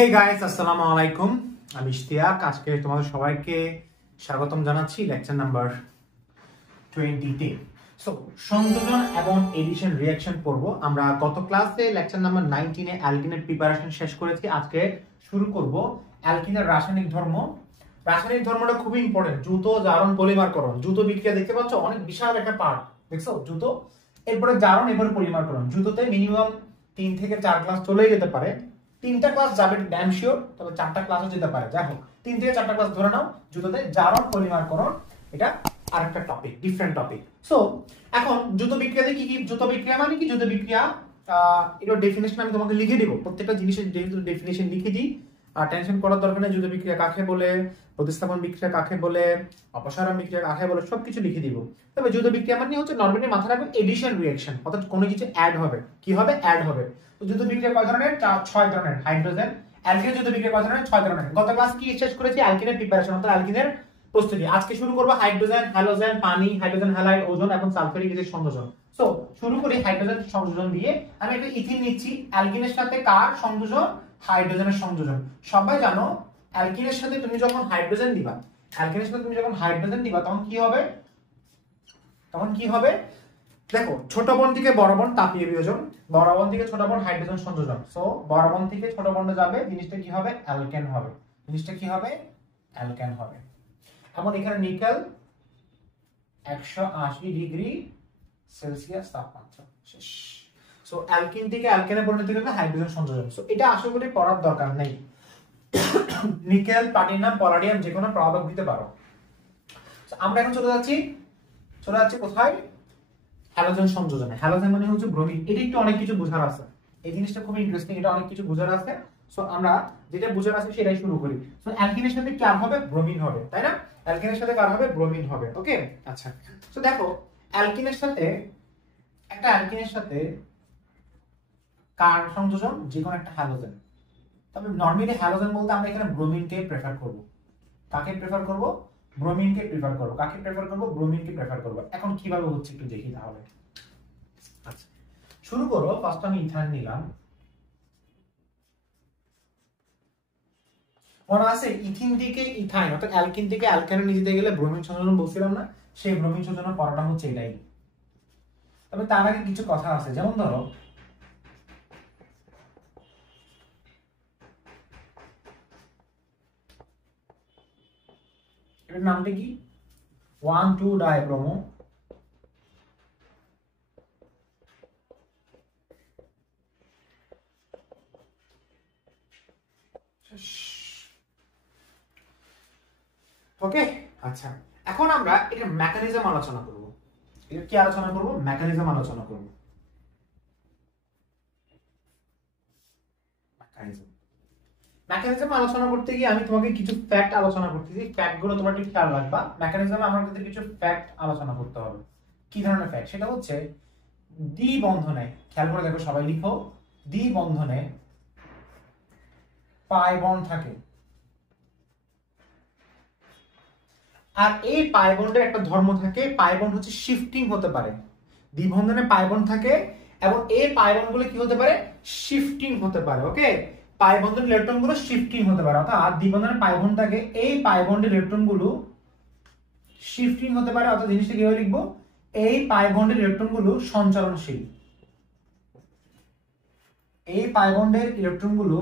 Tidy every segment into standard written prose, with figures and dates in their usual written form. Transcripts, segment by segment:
Hey guys, আসসালামু আলাইকুম। আমি ইশতিয়াক। আজকে তোমাদের সবাইকে স্বাগতম জানাচ্ছি লেকচার নাম্বার 20-তে। সো সংযোজন এবং এডিশন রিঅ্যাকশন পড়ব। আমরা গত ক্লাসে লেকচার নাম্বার 19-এ অ্যালকিনের প্রিপারেশন শেষ করেছি। আজকে শুরু করব অ্যালকিনের রাসায়নিক ধর্ম। রাসায়নিক ধর্মটা খুবই ইম্পর্টেন্ট। দ্রুত, জারণ, পলিমারকরণ। দ্রুত বিক্রিয়া দেখতে পাচ্ছ, অনেক বিশাল একটা পার্ট দেখছো। দ্রুত, এরপরে জারণ, এরপরে পলিমারকরণ। দ্রুততে মিনিমাম 3 থেকে 4 ক্লাস চলেই যেতে পারে। 3টা ক্লাস যাবে ড্যাম শিওর, তবে 4টা ক্লাসও যেতে পারে। যাই হোক, 3 থেকে 4টা ক্লাস ধরে নাও। দ্রুততে জারণ, পলিমারকরণ, এটা আরেকটা টপিক, ডিফারেন্ট টপিক। সো এখন দ্রুত বিক্রিয়াতে কি কি? দ্রুত বিক্রিয়া মানে কি? দ্রুত বিক্রিয়া এর ডেফিনিশন আমি তোমাকে লিখে দিব। প্রত্যেকটা জিনিসের ডেফিনিশন লিখে দিই, আর টেনশন করার দরকার নেই। দ্রুত বিক্রিয়া কাকে বলে, প্রতিস্থাপন বিক্রিয়া কাকে বলে, অপসারণ বিক্রিয়া কাকে বলে, সবকিছু লিখে দিব। তবে দ্রুত বিক্রিয়া মানে হচ্ছে নরমালি মাথায় রাখবে এডিশন রিঅ্যাকশন, অর্থাৎ কোনো কিছু অ্যাড হবে। কি হবে? অ্যাড হবে। তো দ্রুত বিক্রিয়া কয় ধরনের? 6 ধরনের। হাইড্রোজেন অ্যালকিন দ্রুত বিক্রিয়া কয় ধরনের? 6 ধরনের। গত ক্লাস কি শেষ করেছি? অ্যালকিনের প্রিপারেশন, অর্থাৎ অ্যালকিনের প্রস্তুতি। আজকে শুরু করব হাইড্রোজেন, হ্যালোজেন, পানি, হাইড্রোজেন হ্যালাইড, ওজোন এবং সালফিউরিক অ্যাসিড সংযোজন। সো শুরু করি হাইড্রোজেন সংযোজন দিয়ে। আমি একটা ইথিন নিচ্ছি। অ্যালকিনের সাথে কার সংযোজন? হাইড্রোজেনের সংযোজন। সবাই জানো অ্যালকিনের সাথে তুমি যখন হাইড্রোজেন দিবা, অ্যালকিনের সাথে তুমি যখন হাইড্রোজেন দিবা, তখন কি হবে? তখন কি হবে? দেখো, ছোট বন থেকে বড় বন তাপীয় বিয়োজন, বড় বন থেকে ছোট বন হাইড্রোজেন সংযোজন। সো বড় বন থেকে ছোট বনে যাবে, জিনিসটা কি হবে? অ্যালকেন হবে। জিনিসটা কি হবে? অ্যালকেন হবে। এখন এখানে নিকেল 180 ডিগ্রি সেলসিয়াস তাপমাত্রা, শেষ। সো অ্যালকিন থেকে অ্যালকেনে পরিণত হলে হাইড্রোজেন সংযোজন। সো এটা আশা করি পড়ার দরকার নেই। নিকেল, প্লাটিনাম, পলাডিয়াম যে কোনো প্রভাবক দিতে পারো। আমরা এখন চলে যাচ্ছি কোথায়? হ্যালোজেন সংযোজনে। হ্যালোজেন মানে হচ্ছে ব্রোমিন। এটা একটু অনেক কিছু বোঝার আছে, এই জিনিসটা খুব ইন্টারেস্টিং। এটা অনেক কিছু বোঝার আছে। সো আমরা যেটা বোঝার আছে সেটাই শুরু করি। সো অ্যালকিনের সাথে কার হবে? ব্রোমিন হবে, তাই না? অ্যালকিনের সাথে কার হবে? ব্রোমিন হবে। ওকে, আচ্ছা। সো দেখো, অ্যালকিনের সাথে কার সংযোজন? যে কোনো একটা হ্যালোজেন। তবে নরমালি হ্যালোজেন বলতে আমরা এখানে ব্রোমিনকে প্রেফার করব। কাকে প্রেফার করব? ব্রোমিনকে প্রেফার করব। কাকে প্রেফার করব? ব্রোমিনকে প্রেফার করব। এখন কিভাবে হচ্ছে একটু দেখি তাহলে। আচ্ছা, শুরু করব। ফার্স্ট আমি ইথাইন নিলাম। মনে আছে ইথিন থেকে ইথাইন, অর্থাৎ অ্যালকিন থেকে অ্যালকেনে নিয়ে যেতে গেলে ব্রোমিন সংযোজন বলছিলাম না? সেই ব্রোমিন সংযোজনের পড়াটা হচ্ছে এটাই। তবে তার আগে কিছু কথা আছে, যেমন ধরো এর নামটা কি? 1,2-ডাইব্রোমো ওকে। আচ্ছা, এখন আমরা এটার মেকানিজম আলোচনা করব। এটা কি আলোচনা করব? মেকানিজম আলোচনা করব। মেকানিজম আলোচনা করতে গিয়ে আমি তোমাকে কিছু ফ্যাক্ট আলোচনা করতেছি। ফ্যাক্টগুলো তোমার একটু খেয়াল রাখবা। মেকানিজমে আমাদের কিছু ফ্যাক্ট আলোচনা করতে হবে। কি ধরনের ফ্যাক্ট? সেটা হচ্ছে দ্বি বন্ধনে, খেয়াল করে দেখো, সবাই লিখো, দ্বি বন্ধনে পাই বন্ড থাকে। আর এই পাই বন্ডের একটা ধর্ম থাকে, পাই বন্ড হচ্ছে শিফটিং হতে পারে। দ্বি বন্ধনে পাই বন্ড থাকে এবং এই পাই বন্ডগুলো কি হতে পারে? শিফটিং হতে পারে। ওকে, পাই বন্ডের ইলেকট্রনগুলো শিফটিং হতে পারে, অর্থাৎ দ্বি বন্ধনে পাই বন্ড থাকে, এই পাই বন্ডের ইলেকট্রনগুলো শিফটিং হতে পারে। অর্থাৎ জিনিসটা কিভাবে লিখবো? এই পাই বন্ডের ইলেকট্রনগুলো সঞ্চালনশীল। এই পাই বন্ডের ইলেকট্রনগুলো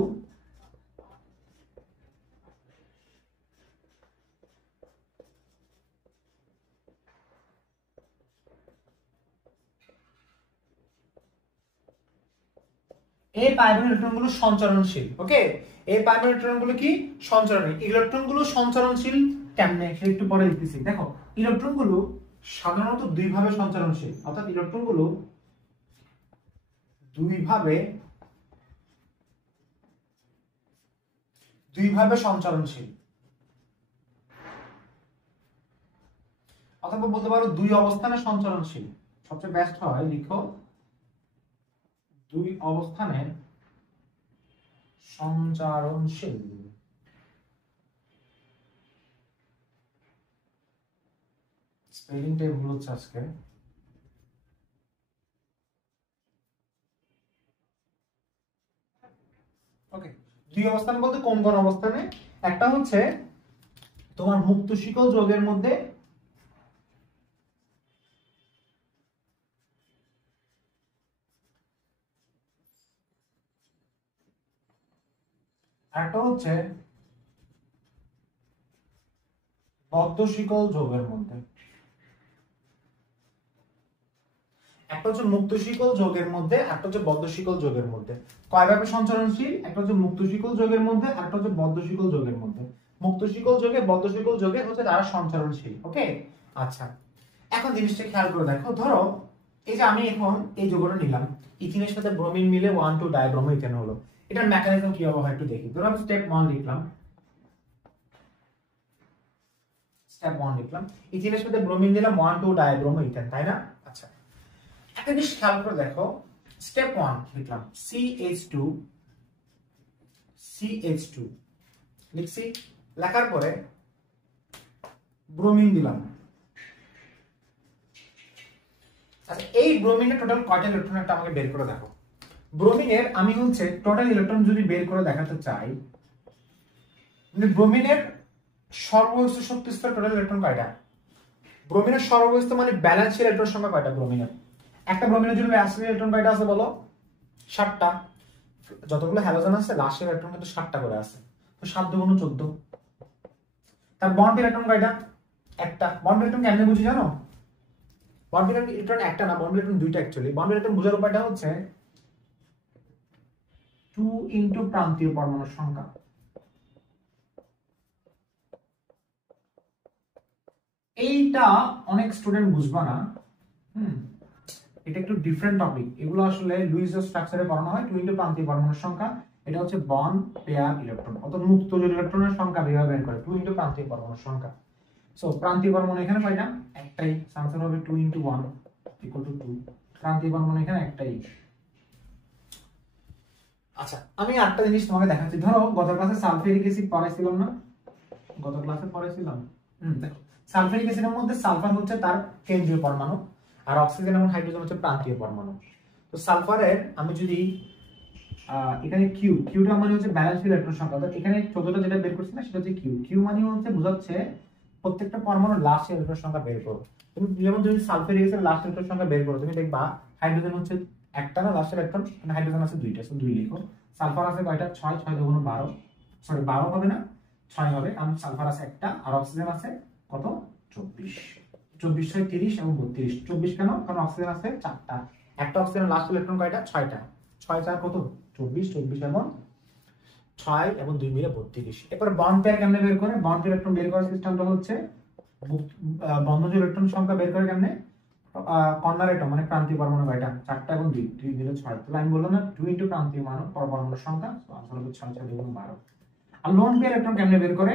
এই পাই বন্ডের ইলেকট্রনগুলো সঞ্চালনশীল। ওকে, এই পাই বন্ডের ইলেকট্রনগুলো কি? সঞ্চালনশীল। ইলেকট্রনগুলো সঞ্চালনশীল কেমনে সেটা একটু পরে লিখতেছি। দেখো, ইলেকট্রনগুলো সাধারণত দুই ভাবে সঞ্চালনশীল, অর্থাৎ ইলেকট্রনগুলো দুই ভাবে সঞ্চালনশীল, অথবা বলতে পারো দুই অবস্থানে সঞ্চালনশীল। সবচেয়ে বেস্ট হয় লিখো দুই অবস্থানে সঞ্চারণশীল। স্পেলিংটাই ভুল হচ্ছে আজকে। ওকে, দুই অবস্থান বলতে কোন কোন অবস্থানে? একটা হচ্ছে তোমার মুক্ত শিকল যৌগের মধ্যে, একটা হচ্ছে বদ্ধ শিকল যৌগের মধ্যে। একটা হচ্ছে মুক্ত শিকল যৌগের মধ্যে, একটা হচ্ছে বদ্ধ শিকল যৌগের মধ্যে। কয়ভাবে সঞ্চারণশীল? একটা হচ্ছে মুক্ত শিকল যৌগের মধ্যে, একটা হচ্ছে বদ্ধ শিকল যৌগের মধ্যে। মুক্ত শিকল যৌগে, বদ্ধ শিকল যৌগে হচ্ছে তারা সঞ্চারণশীল। ওকে, আচ্ছা এখন জিনিসটা খেয়াল করে দেখো, ধরো এই যে আমি এখন এই যৌগটা নিলাম, ইথিনের সাথে ব্রোমিন মিলে 1,2 ডাইব্রোমো ইথেন হলো। এটার মেকানিজম কি হবে একটু দেখি। ধরো আমি স্টেপ 1 লিখলাম, স্টেপ 1 লিখলাম, ইথিনের সাথে ব্রোমিন দিলাম 1,2 ডাইব্রোমো ইথেন, তাই না? আচ্ছা একটা জিনিস খেয়াল করে দেখো, স্টেপ 1 লিখলাম CH2 লিখছি, লেখার পরে ব্রোমিন দিলাম। আচ্ছা এই ব্রোমিনের টোটাল কয়টা ইলেকট্রন একটা আমাকে বের করে দেখো। ব্রোমিনের আমি হচ্ছে টোটাল ইলেকট্রন যদি বের করে দেখাতে চাই, মানে ব্রোমিনের সর্বোচ্চ শক্তি স্তর টোটাল ইলেকট্রন কয়টা? ব্রোমিনের সর্বোচ্চ মানে ব্যালেন্স ইলেকট্রন সংখ্যা কয়টা ব্রোমিনের? একটা ব্রোমিনের জন্য ব্যালেন্স ইলেকট্রন কয়টা আছে বলো? 7টা। যতগুলো হ্যালোজেন আছে লাস্ট ইলেকট্রন কিন্তু 7টা করে আছে, তো 7 × 2 = 14। তার বন্ড ইলেকট্রন কয়টা? একটা। বন্ড ইলেকট্রন কেমনে বুঝি জানো? বন্ড ইলেকট্রন একটা না, বন্ড ইলেকট্রন দুইটা অ্যাকচুয়ালি। বন্ড ইলেকট্রন বোঝার উপায়টা হচ্ছে 2 × প্রান্তীয় পরমাণুর সংখ্যা। এইটা অনেক স্টুডেন্ট বুঝবা না, এটা একটু ডিফারেন্ট টপিক। এগুলো আসলে লুইস স্ট্রাকচারে পড়ানো হয়। 2 × প্রান্তীয় পরমাণুর সংখ্যা, এটা হচ্ছে বন্ড পেয়ার ইলেকট্রন, অর্থাৎ মুক্ত ইলেকট্রনের সংখ্যা কিভাবে বের করে? 2 × প্রান্তীয় পরমাণুর সংখ্যা। সো প্রান্তীয় পরমাণু এখানে কয়টা? একটাই, আনসার হবে 2 × 1 = 2। প্রান্তীয় পরমাণু এখানে একটাই। আচ্ছা আমি আরেকটা জিনিস তোমাকে দেখাচ্ছি। ধরো গত ক্লাসে সালফিউরিক অ্যাসিড পড়াইছিলাম না? গত ক্লাসে পড়াইছিলাম। দেখো সালফিউরিক অ্যাসিডের মধ্যে সালফার হচ্ছে তার কেন্দ্রীয় পরমাণু, আর অক্সিজেন এবং হাইড্রোজেন হচ্ছে প্রান্তীয় পরমাণু। তো সালফারের আমি যদি এখানে কিউটা মানে হচ্ছে ব্যালেন্স ইলেকট্রন সংখ্যা, অর্থাৎ এখানে 14টা যেটা বের করছি না সেটা হচ্ছে কিউ মানে হচ্ছে বোঝাচ্ছে প্রত্যেকটা পরমাণুর লাস্ট ইলেকট্রন সংখ্যা বের করো। তুমি যেমন যদি সালফারিক অ্যাসিডের লাস্ট ইলেকট্রন সংখ্যা বের করো, তুমি দেখবা হাইড্রোজেন হচ্ছে একটা না লাস্ট ইলেকট্রন, মানে হাইড্রোজেন আছে দুইটা, সো 2 লিখো। সালফার আছে কয়টা? 6, 6 × 2 = 12, সরি 12 হবে না 6 হবে, কারণ সালফার আছে একটা, আর অক্সিজেন আছে কত? 24। 24 6 30 এবং 32। 24 কেন? কারণ অক্সিজেন আছে 4টা, একটা অক্সিজেনের লাস্ট ইলেকট্রন কয়টা? 6টা। 6 4 কত? 24, 24 এবং 6 এবং 2 মিলে 32। এরপর বন্ড পেয়ার কেমনে বের করে? বন্ড ইলেকট্রন বের করার সিস্টেমটা হচ্ছে বন্ধন ইলেকট্রন সংখ্যা বের করে কেমনে? কর্নার অ্যাটম মানে প্রান্তীয় পরমাণু কয়টা? 4টা এবং 2 মিলে 6। তো আমি বললাম না 2 × প্রান্তীয় পরমাণুর সংখ্যা, তো আনসার হবে 6 6 × 2 = 12। আর লোন পেয়ার ইলেকট্রন কেমনে বের করে?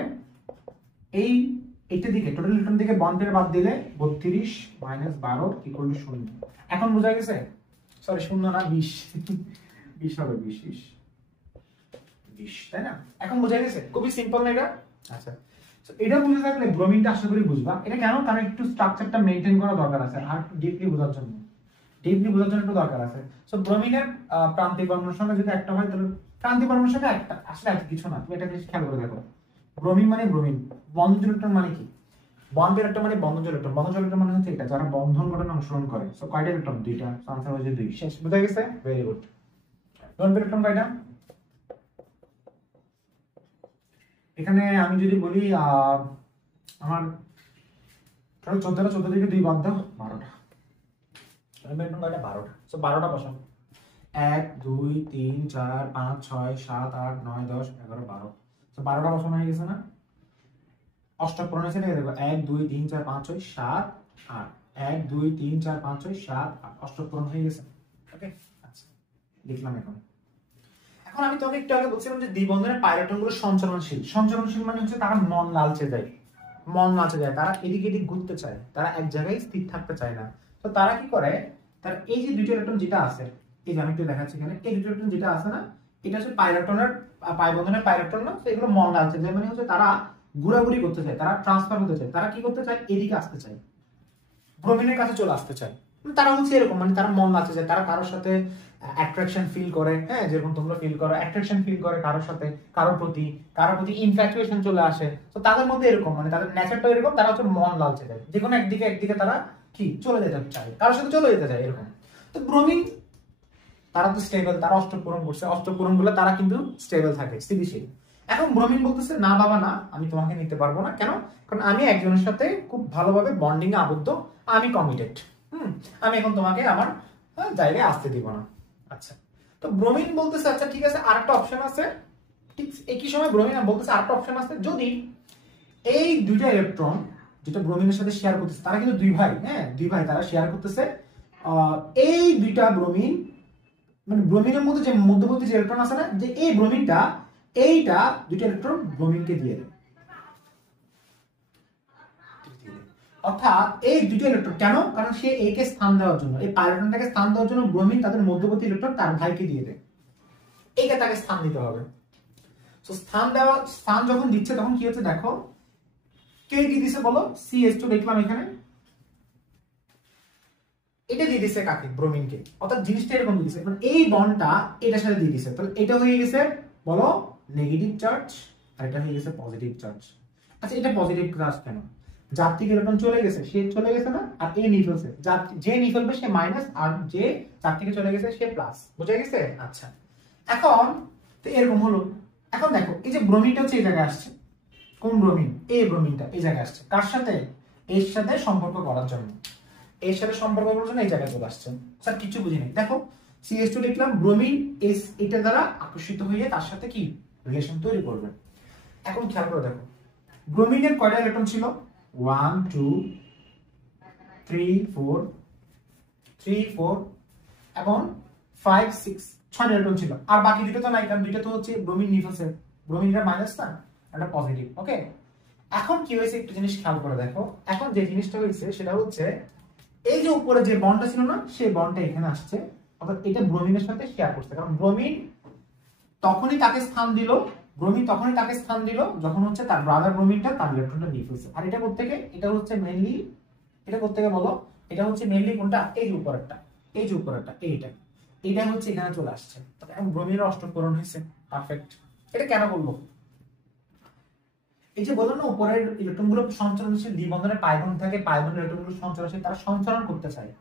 এইটা দিকে টোটাল ইলেকট্রন থেকে বন্ড পেয়ার বাদ দিলে 32 - 12 = 0। এখন বোঝা গেছে? সরি 0 না 20 20 হবে, 20 তাই না? এখন বোঝা গেছে? খুবই সিম্পল না এটা? আচ্ছা এটা বুঝে থাকলে ব্রোমিনটা আশা করি বুঝবা। এটা কেন? কারণ একটু স্ট্রাকচারটা মেইনটেইন করা দরকার আছে, আর একটু ডিপলি বোঝার জন্য একটু দরকার আছে। সো ব্রোমিনের প্রান্তীয় পরমাণুর সংখ্যা যদি একটা হয় তাহলে প্রান্তীয় পরমাণুর সংখ্যা একটা, আসলে এত কিছু না। তুমি এটা জিনিস খেয়াল করে দেখো, ব্রোমিন মানে ব্রোমিন, বন্ধন ইলেকট্রন মানে কি? বন্ড ইলেকট্রন মানে বন্ধন ইলেকট্রন, বন্ধন ইলেকট্রন মানে হচ্ছে এটা যারা বন্ধন গঠনে অংশগ্রহণ করে। সো কয়টা ইলেকট্রন? 2টা, আনসার হচ্ছে 2। শেষ, বুঝা গেছে? Very good. লোন ইলেকট্রন কয়টা? এখানে আমি যদি বলি আমার 14 থেকে 2 বাদ দাও, 12টা। ইলেকট্রন কয়টা? 12টা। সো 12টা বসাও। 1 2 3 4 5 6 7 8 9 10 11 12। সো 12টা বসানো হয়ে গেছে না? অষ্টক পূরণ হয়েছে না? দেখো 1 2 3 4 5 6 7 8, 1 2 3 4 5 6 7 8, অষ্টক পূরণ হয়ে গেছে। ওকে আচ্ছা লিখলাম। এখন আমি তোমাকে একটু আগে বলছিলাম যে দ্বিবন্ধনের পাইরোটনগুলো সঞ্চরণশীল। সঞ্চরণশীল মানে হচ্ছে তারা মন লালচে যায়, তারা এদিক এদিক ঘুরতে চায়, তারা এক জায়গায় স্থির থাকতে চায় না। তো তারা কি করে? তার এই যে দুইটা ইলেকট্রন যেটা আছে, এই যে আমি একটু দেখাচ্ছি এখানে, এই দুটো ইলেকট্রন যেটা আছে না, এটা হচ্ছে পাইরোটনের পাইবন্ধনের পাইরোটন না, তো এগুলো মন লালচে যায়, মানে হচ্ছে তারা ঘোরাঘুরি করতে চায়, তারা ট্রান্সফার হতে চায়, তারা কি করতে চায়? এদিকে আসতে চায়, ব্রোমিনের কাছে চলে আসতে চায়। তারা হচ্ছে এরকম, মানে তারা মন আছে যে তারা কারোর সাথে অ্যাট্রাকশন ফিল করে, হ্যাঁ, যেরকম তোমরা ফিল করো, অ্যাট্রাকশন ফিল করে কারোর সাথে, কারোর প্রতি ইনফ্যাচুয়েশন চলে আসে। তো তাদের মধ্যে এরকম, মানে তাদের নেচারটা এরকম, তারা হচ্ছে মন লালচে যায়, যে কোনো একদিকে তারা কি চলে যেতে চায়, কারোর সাথে চলে যেতে চায় এরকম। তো ব্রোমিন তারা তো স্টেবল, তারা অষ্টক পূরণ করছে, অষ্টক পূরণ করলে তারা কিন্তু স্টেবল থাকে, স্থিতিশীল। এখন ব্রোমিন বলতেছে না বাবা না, আমি তোমাকে নিতে পারবো না। কেন? কারণ আমি একজনের সাথে খুব ভালোভাবে বন্ডিং এ আবদ্ধ, আমি কমিটেড, আমি এখন তোমাকে আমার জায়গায় আসতে দিব না। আচ্ছা, তো ব্রোমিন বলতেছে আচ্ছা ঠিক আছে, আরেকটা অপশন আছে। ঠিক একই সময় ব্রোমিন বলতেছে আরেকটা অপশন আছে, যদি এই দুইটা ইলেকট্রন যেটা ব্রোমিনের সাথে শেয়ার করতেছে, তারা কিন্তু দুই ভাই, হ্যাঁ দুই ভাই, তারা শেয়ার করতেছে এই দুইটা ব্রোমিন, মানে ব্রোমিনের মধ্যে যে মধ্যবর্তী যে ইলেকট্রন আছে না, যে এই ব্রোমিনটা এইটা দুইটা ইলেকট্রন ব্রোমিনকে দিয়ে দেয়। অর্থাৎ এই দুটো ইলেকট্রন কেন? কারণ সে এ কে স্থান দেওয়ার জন্য, এই পাইলেটনটাকে স্থান দেওয়ার জন্য ব্রোমিন তাদের মধ্যবর্তী ইলেকট্রন তার ভাইকে দিয়ে দেয়, একে তাকে স্থান দিতে হবে। তো স্থান যখন দিচ্ছে তখন কি হচ্ছে দেখো, কে কি দিছে বলো, CH2 দেখলাম এখানে, এটা দিয়ে দিছে কাকে? ব্রোমিনকে। অর্থাৎ জিনিসটা এরকম দিছে, মানে এই বন্ডটা এটার সাথে দিয়ে দিছে, তাহলে এটা হয়ে গেছে বলো নেগেটিভ চার্জ, আর এটা হয়ে গেছে পজিটিভ চার্জ। আচ্ছা, এটা পজিটিভ চার্জ কেন? যার থেকে ইলেকট্রন চলে গেছে সে চলে গেছে না, আর এ নিয়ে ফেলছে, যে নিয়ে ফেলবে সে মাইনাস, আর যে যার থেকে চলে গেছে সে প্লাস। বুঝা গেছে? আচ্ছা, এখন তো এরকম হলো। এখন দেখো এই যে ব্রোমিনটা হচ্ছে এই জায়গায় আসছে, কোন ব্রোমিন? এই ব্রোমিনটা এই জায়গায় আসছে, কার সাথে? এর সাথে সম্পর্ক করার জন্য, এর সাথে সম্পর্ক করার জন্য এই জায়গায় চলে আসছে। স্যার কিছু বুঝিনি। দেখো CH2 লিখলাম, ব্রোমিন এটা দ্বারা আকর্ষিত হয়ে তার সাথে কি রিলেশন তৈরি করবে। এখন খেয়াল করে দেখো, ব্রোমিনের কয়টা ইলেকট্রন ছিল? 1 2 3 4 3 4 এবং 5 6, 6টা ইলেকট্রন ছিল, আর বাকি দুটো তো নাই, কারণ দুটো তো হচ্ছে ব্রোমিন নিয়ে ফেলছে, ব্রোমিনটা মাইনাস না, এটা পজিটিভ। ওকে, এখন কি হয়েছে একটু জিনিস খেয়াল করে দেখো, এখন যে জিনিসটা হয়েছে সেটা হচ্ছে এই যে উপরে যে বন্ডটা ছিল না, সেই বন্ডটা এখানে আসছে, অর্থাৎ এটা ব্রোমিনের সাথে শেয়ার করছে। কারণ ব্রোমিন তখনই তাকে স্থান দিল, যখন হচ্ছে তার ব্রাদার ব্রোমিনটা তার ইলেকট্রনটা নিয়ে ফেলছে। আর এটা কোত্থেকে? এটা হচ্ছে মেইনলি, এটা কোত্থেকে বলো? এটা হচ্ছে মেইনলি কোনটা? এই যে উপরেরটা, এইটা হচ্ছে এখানে চলে আসছে। এখন ব্রোমিনের অষ্টক পূরণ হয়েছে, পারফেক্ট। এটা কেন বলবো? এই যে বললাম না, উপরের ইলেকট্রনগুলো সঞ্চালনশীল, দ্বিবন্ধনে পাই বন্ধন থাকে, পাই বন্ধনের ইলেকট্রনগুলো সঞ্চালনশীল, তারা সঞ্চালন করতে চায়,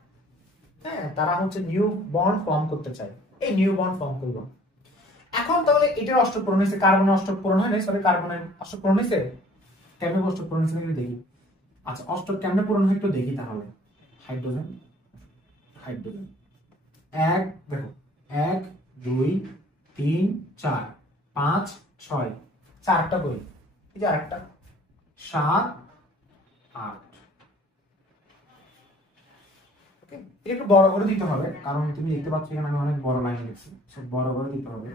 হ্যাঁ, তারা হচ্ছে নিউ বন্ড ফর্ম করতে চায়, এই নিউ বন্ড ফর্ম করলো। এখন তাহলে এটার অষ্টক পূরণ হয়েছে, কার্বনের অষ্টক পূরণ হয় নাই, সরি কার্বনের অষ্টক পূরণ হয়েছে, কেমনে অষ্টক পূরণ হয়েছে একটু দেখি। আচ্ছা, অষ্টক কেমনে পূরণ হয় একটু দেখি তাহলে। হাইড্রোজেন এক, দেখো 1 2 3 4 5 6, চারটা বই, এই যে আরেকটা 7 8। ওকে, এটা একটু বড় করে দিতে হবে, কারণ তুমি দেখতে পাচ্ছ এখানে আমি অনেক বড় লাইন লিখছি, সব বড় করে দিতে হবে।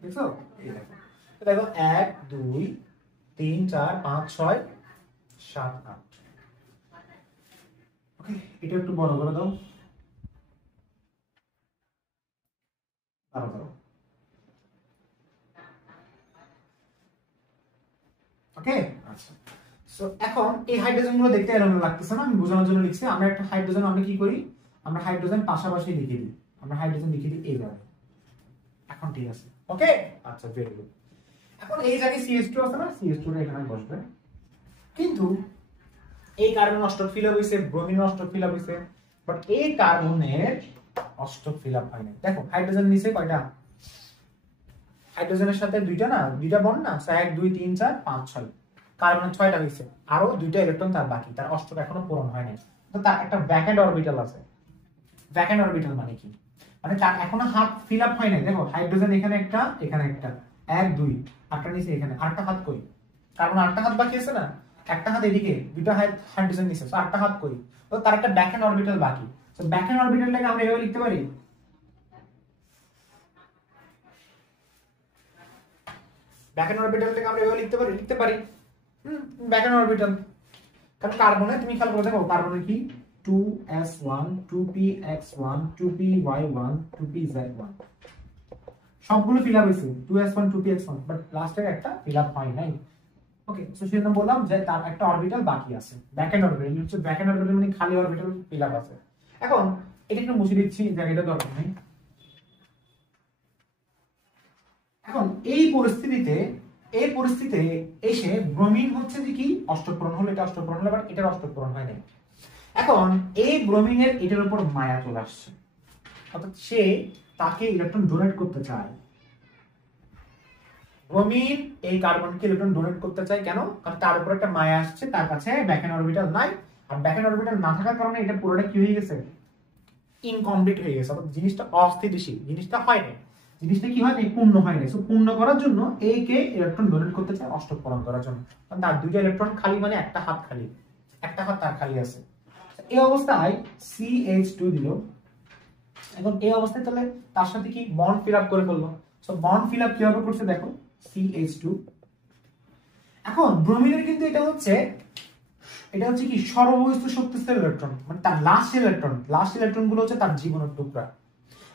দেখছো? এই দেখো, দেখো 1 2 3 4 5 6 7 8। ওকে, এটা একটু বড় করে দাও, দাও। ওকে, আচ্ছা। সো এখন এই হাইড্রোজেন গুলো দেখতে এরকম লাগতেছে না, আমি বোঝানোর জন্য লিখছি। আমরা একটা হাইড্রোজেন, আমরা কি করি, আমরা হাইড্রোজেন পাশাপাশি লিখে দিই, আমরা হাইড্রোজেন লিখে দিই এই জায়গায়। এখন ঠিক আছে? ওকে, আচ্ছা, ভেরি গুড। এখন এই জায়গায় CH2 আছে না, CH2 টা এখানে বসবে, কিন্তু এই কার্বনের অষ্টক ফিল আপ হইছে, ব্রোমিনের অষ্টক ফিল আপ হইছে, বাট এই কার্বনের অষ্টক ফিল আপ হয় না। দেখো হাইড্রোজেন নিচে কয়টা? হাইড্রোজেনের সাথে দুইটা না, দুইটা বন্ড না, 1 2 3 4 5 6, কার্বনের 6টা হইছে, আরো দুইটা ইলেকট্রন তার বাকি, তার অষ্টক এখনো পূরণ হয় নাই। তো তার একটা ভ্যাকেন্ট অরবিটাল আছে। ভ্যাকেন্ট অরবিটাল মানে কি? মানে তার এখনো হাফ ফিল আপ হয় নাই। দেখো হাইড্রোজেন এখানে একটা, এখানে একটা, 1 2, আটটা নিচে, এখানে আটটা হাত কই? কার্বন আটটা হাত বাকি আছে না, একটা হাত এদিকে, দুইটা হাইড্রোজেন নিচে, সো আটটা হাত কই? তো তার একটা ভ্যাকেন্ট অরবিটাল বাকি। সো ভ্যাকেন্ট অরবিটালটাকে আমরা এভাবে লিখতে পারি, ভ্যাকেন্ট অরবিটালটাকে আমরা এভাবে লিখতে পারি ভ্যাকেন্ট অরবিটাল। কারণ কার্বনে তুমি খেয়াল করে দেখো, কার্বনে কি 2s1 2px1 2py1 2pz1 সবগুলো ফিল আপ হইছে, 2s1 2px1, বাট লাস্টে একটা ফিল আপ হয় নাই। ওকে, সো সেজন্য বললাম যে তার একটা অরবিটাল বাকি আছে, ব্যাক এন্ড অরবিটাল হচ্ছে, ব্যাক এন্ড অরবিটাল মানে খালি অরবিটাল ফিল আপ আছে। এখন এটা একটু মুছে দিচ্ছি, জায়গাটা দরকার নেই। এখন এই পরিস্থিতিতে এসে ব্রোমিন হচ্ছে যে কি অষ্টক হলো, এটা অষ্টক হলো, বাট এটার অষ্টক হয় নাই। এখন এই ব্রোমিনের এটার উপর মায়া চলে আসছে, অর্থাৎ সে তাকে ইলেকট্রন ডোনেট করতে চায়। ব্রোমিন এই কার্বনকে ইলেকট্রন ডোনেট করতে চায়, কেন? কারণ তার উপর একটা মায়া আসছে, তার কাছে ব্যাক এন্ড অরবিটাল নাই, আর ব্যাক এন্ড অরবিটাল না থাকার কারণে এটা পুরোটা কি হয়ে গেছে, ইনকমপ্লিট হয়ে গেছে, অর্থাৎ জিনিসটা অস্থিতিশীল, জিনিসটা হয় না, জিনিসটা কি হয় না, পূর্ণ হয় না। সো পূর্ণ করার জন্য এই কে ইলেকট্রন ডোনেট করতে চায় অষ্টক পূরণ করার জন্য, কারণ তার দুইটা ইলেকট্রন খালি, মানে একটা হাত খালি, একটা হাত তার খালি আছে। এই অবস্থায় CH2 দিল। এখন এই অবস্থায় তাহলে তার সাথে কি বন্ড ফিল আপ করে ফেললো। সো বন্ড ফিল আপ কিভাবে করছে দেখো, CH2। এখন ব্রোমিনের কিন্তু এটা হচ্ছে কি সর্ববস্তু শক্তিশালী ইলেকট্রন, মানে তার লাস্ট ইলেকট্রন গুলো হচ্ছে তার জীবনের টুকরা।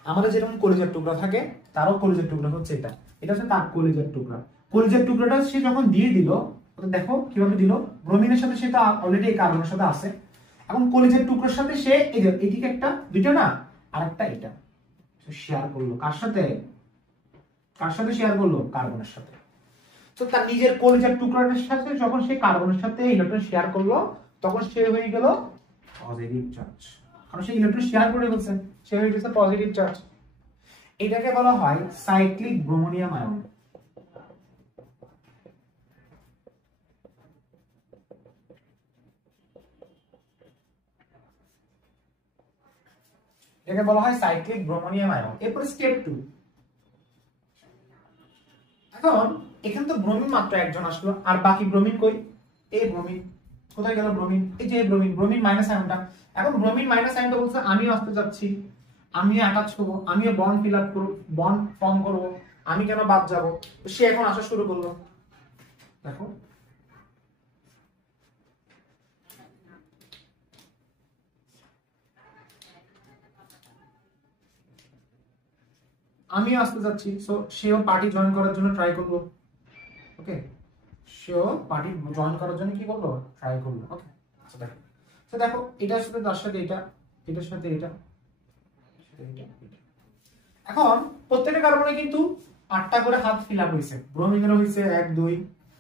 আমাদের যেরকম কলিজার টুকরা থাকে, তারও কলিজার টুকরা হচ্ছে এটা, এটা হচ্ছে তার কলিজার টুকরা। কলিজার টুকরাটা সে যখন দিয়ে দিল, দেখো কিভাবে দিল, ব্রোমিনের সাথে সে তো অলরেডি এই কার্বনের সাথে আছে। এখন কলিজার টুকরার সাথে সে এই যে এদিকে একটা, দুইটা না, আরেকটা এটা শেয়ার করলো, কার সাথে শেয়ার করলো, কার্বনের সাথে। তো তার নিজের কলিজার টুকরাটার সাথে যখন সে কার্বনের সাথে ইলেকট্রন শেয়ার করলো, তখন সে হয়ে গেল পজিটিভ চার্জ, কারণ সে ইলেকট্রন শেয়ার করে ফেলছে, সে হয়ে গেছে পজিটিভ চার্জ। এটাকে বলা হয় সাইক্লিক ব্রোমোনিয়াম আয়ন। এটাকে বলা হয় সাইক্লিক ব্রোমোনিয়াম আয়ন। এরপর স্টেপ 2। এখন এখানে তো ব্রোমিন মাত্র একজন আসলো, আর বাকি ব্রোমিন কই? এই ব্রোমিন কোথায় গেল? ব্রোমিন, এই যে ব্রোমিন মাইনাস আয়নটা। এখন ব্রোমিন মাইনাস আয়নটা বলছে আমিও আসতে যাচ্ছি, আমিও অ্যাটাচ করবো, আমিও বন্ড ফিল আপ করবো, বন্ড ফর্ম করবো, আমি কেন বাদ যাব? সে এখন আসা শুরু করলো। দেখো আমিও আসতে যাচ্ছি, সো সেও পার্টি জয়েন করার জন্য ট্রাই করলো। ওকে, সেও পার্টি জয়েন করার জন্য কি করলো, ট্রাই করলো। ওকে, আচ্ছা দেখো, তো দেখো এটার সাথে তার সাথে এটা, এটার সাথে এটা, এখন প্রত্যেকটা কার্বনে কিন্তু 8টা করে হাত ফিল আপ হয়েছে। ব্রোমিনের হয়েছে 1 2,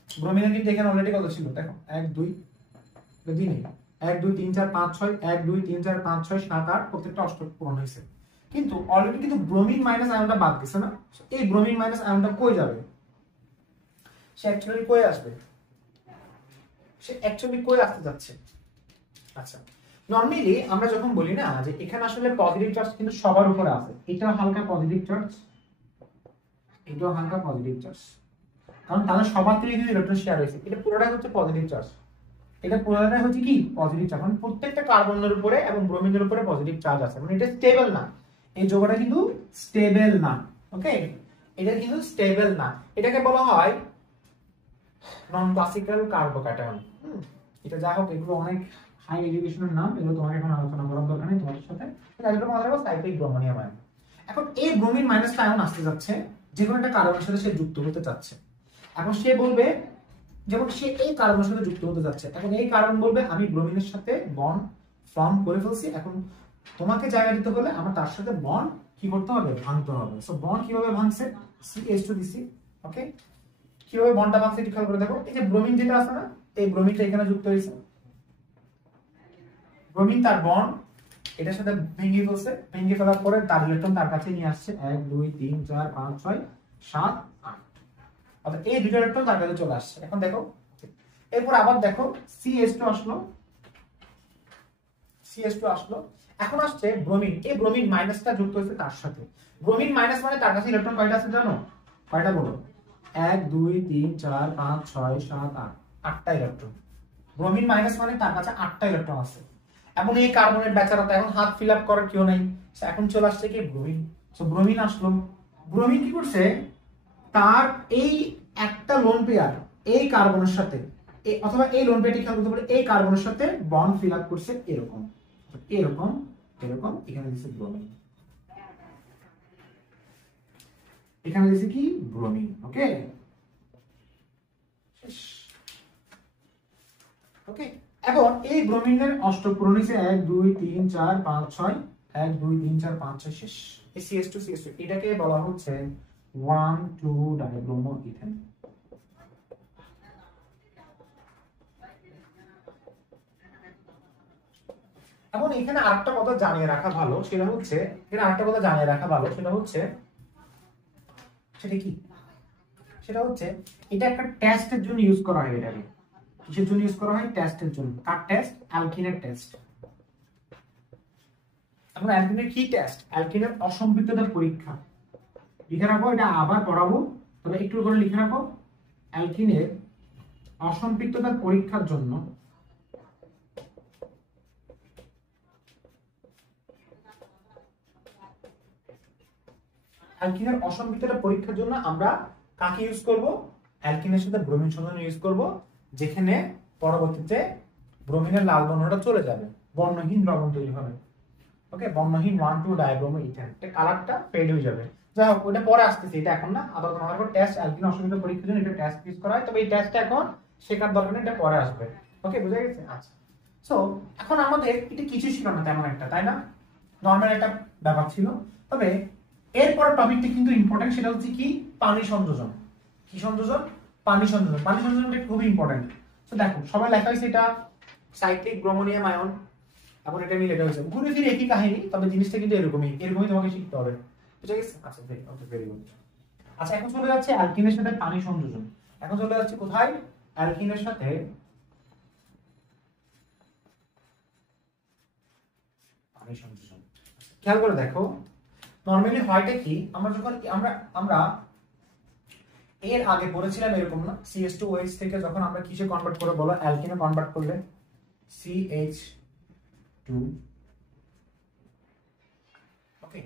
ব্রোমিনের কিন্তু এখানে অলরেডি কত ছিল দেখো, 1 2 দিনে 1 2 3 4 5 6, 1 2 3 4 5 6 7 8, প্রত্যেকটা অষ্টক পূরণ হয়েছে। কিন্তু অলরেডি কিন্তু ব্রোমিন মাইনাস আয়নটা বাদ গেছে না। এই ব্রোমিন মাইনাস আয়নটা কই যাবে? সে অ্যাকচুয়ালি কই আসবে? সে অ্যাকচুয়ালি কই আসতে যাচ্ছে? আচ্ছা, নরমালি আমরা যখন বলি না যে এখানে আসলে পজিটিভ চার্জ কিন্তু সবার উপরে আছে, এটাও হালকা পজিটিভ চার্জ, এটাও হালকা পজিটিভ চার্জ, কারণ তাদের সবার থেকে কিন্তু ইলেকট্রন শেয়ার হয়েছে, এটা পুরোটাই হচ্ছে পজিটিভ চার্জ, এটা পুরোটাই হচ্ছে কি পজিটিভ চার্জ। মানে প্রত্যেকটা কার্বনের উপরে এবং ব্রোমিনের উপরে পজিটিভ চার্জ আছে, মানে এটা স্টেবল না, এই যৌগটা কিন্তু স্টেবল না। ওকে, এটা কিন্তু স্টেবল না, এটাকে বলা হয় নন ক্লাসিক্যাল কার্বোক্যাটায়ন। এটা যা হোক, এগুলো অনেক হাই এডুকেশনের নাম, এগুলো তোমাকে এখন আলোচনা করার দরকার নেই তোমাদের সাথে। তাহলে তোমাদের বলবো সাইক্লিক ব্রোমোনিয়াম আয়ন। এখন এই ব্রোমিন মাইনাস আয়ন আসতে যাচ্ছে, যে কোনো একটা কার্বনের সাথে সে যুক্ত হতে চাচ্ছে। এখন সে বলবে, যেমন সে এই কার্বনের সাথে যুক্ত হতে যাচ্ছে, এখন এই কার্বন বলবে আমি ব্রোমিনের সাথে বন্ড ফর্ম করে ফেলছি, এখন তোমাকে জায়গা দিতে হলে আমার তার সাথে বন্ড কি করতে হবে, ভাঙতে হবে। সো বন্ড কিভাবে ভাঙছে, CH2 দিছি। ওকে, কিভাবে বন্ডটা ভাঙছে একটু খেয়াল করে দেখো, এই যে ব্রোমিন যেটা আছে না, এই ব্রোমিনটা এখানে যুক্ত হয়েছে, ব্রোমিন তার বন্ড এটার সাথে ভেঙে ফেলছে, ভেঙে ফেলার পরে তার ইলেকট্রন তার কাছে নিয়ে আসছে 1 2 3 4 5 6 7 8, অর্থাৎ এই দুটো ইলেকট্রন তার কাছে চলে আসছে। এখন দেখো, এরপর আবার দেখো CH2 আসলো, CH2 আসলো, এখন আসছে ব্রোমিন, এই ব্রোমিন মাইনাসটা যুক্ত হয়েছে তার সাথে। ব্রোমিন মাইনাস মানে তার কাছে ইলেকট্রন কয়টা আছে জানো? কয়টা বলো? 1 2 3 4 5 6 7 8, 8টা ইলেকট্রন। ব্রোমিন মাইনাস মানে তার কাছে 8টা ইলেকট্রন আছে। এখন এই কার্বনের বেচারা তো এখন হাত ফিল আপ করার কেউ নাই, এখন চলে আসছে কি ব্রোমিন। সো ব্রোমিন আসলো, ব্রোমিন কি করছে, তার এই একটা লোন পেয়ার এই কার্বনের সাথে, অথবা এই লোন পেয়ারটি খেয়াল করতে পারে এই কার্বনের সাথে বন্ড ফিল আপ করছে এরকম এরকম এরকম, এখানে দিচ্ছে ব্রোমিন, এখানে দিচ্ছে কি ব্রোমিন। ওকে, ওকে, এখন এই ব্রোমিনের অষ্টক পূরণ হয়েছে 1 2 3 4 5 6, 1 2 3 4 5 6 শেষ। এই CH2 এটাকে বলা হচ্ছে 1 2 ডাইব্রোমো ইথেন। এখন এখানে আরেকটা কথা জানিয়ে রাখা ভালো, সেটা হচ্ছে সেটা কি, সেটা হচ্ছে এটা একটা টেস্টের জন্য ইউজ করা হয়। এটাকে কিসের জন্য ইউজ করা হয়? টেস্টের জন্য। কার টেস্ট? অ্যালকিনের টেস্ট। এখন অ্যালকিনের কি টেস্ট? অ্যালকিনের অসম্পৃক্ততার পরীক্ষা। লিখে রাখো, এটা আবার পড়াবো, তবে একটু করে লিখে রাখো। অ্যালকিনের অসম্পৃক্ততার পরীক্ষার জন্য অ্যালকিনের অসম্পৃক্ততার পরীক্ষার জন্য আমরা কাকে ইউজ করব? অ্যালকিনের সাথে ব্রোমিন সংযোজন ইউজ করব, যেখানে পরবর্তীতে ব্রোমিনের লাল বর্ণটা চলে যাবে, বর্ণহীন দ্রবণ তৈরি হবে। ওকে, বর্ণহীন 1 2 ডাইব্রোমো ইথেন, এটা কালারটা ফেড হয়ে যাবে। যাই হোক, ওটা পরে আসতেছে, এটা এখন না। আবার তোমাদের টেস্ট অ্যালকিন অসম্পৃক্ত পরীক্ষার জন্য এটা টেস্ট ইউজ করা হয়, তবে এই টেস্টটা এখন শেখার দরকার নেই, এটা পরে আসবে। ওকে, বুঝা গেছে? আচ্ছা, সো এখন আমাদের এটা কিছু ছিল না তেমন একটা, তাই না? নরমাল একটা ব্যাপার ছিল। তবে এরপর টপিকটা কিন্তু ইম্পর্টেন্ট, সেটা হচ্ছে কি? পানি সংযোজন। কি সংযোজন? পানি সংযোজন। পানি সংযোজনটা খুবই ইম্পর্টেন্ট। তো দেখো, সবাই লেখা হয়েছে এটা সাইক্লিক ব্রোমোনিয়াম আয়ন, এখন এটা মিলে এটা হয়েছে ঘুরে ফিরে একই কাহিনী, তবে জিনিসটা কিন্তু এরকমই তোমাকে শিখতে হবে। বুঝা গেছে? আচ্ছা, ভেরি গুড। আচ্ছা, এখন চলে যাচ্ছে অ্যালকিনের সাথে পানি সংযোজন। এখন চলে যাচ্ছে কোথায়? অ্যালকিনের সাথে পানি সংযোজন। খেয়াল করে দেখো, নরমালি হয়টা কি, আমরা যখন আমরা এর আগে পড়েছিলাম এরকম না, CH2OH থেকে যখন আমরা কিসে কনভার্ট করে বলো? অ্যালকিনে কনভার্ট করলে CH2। ওকে,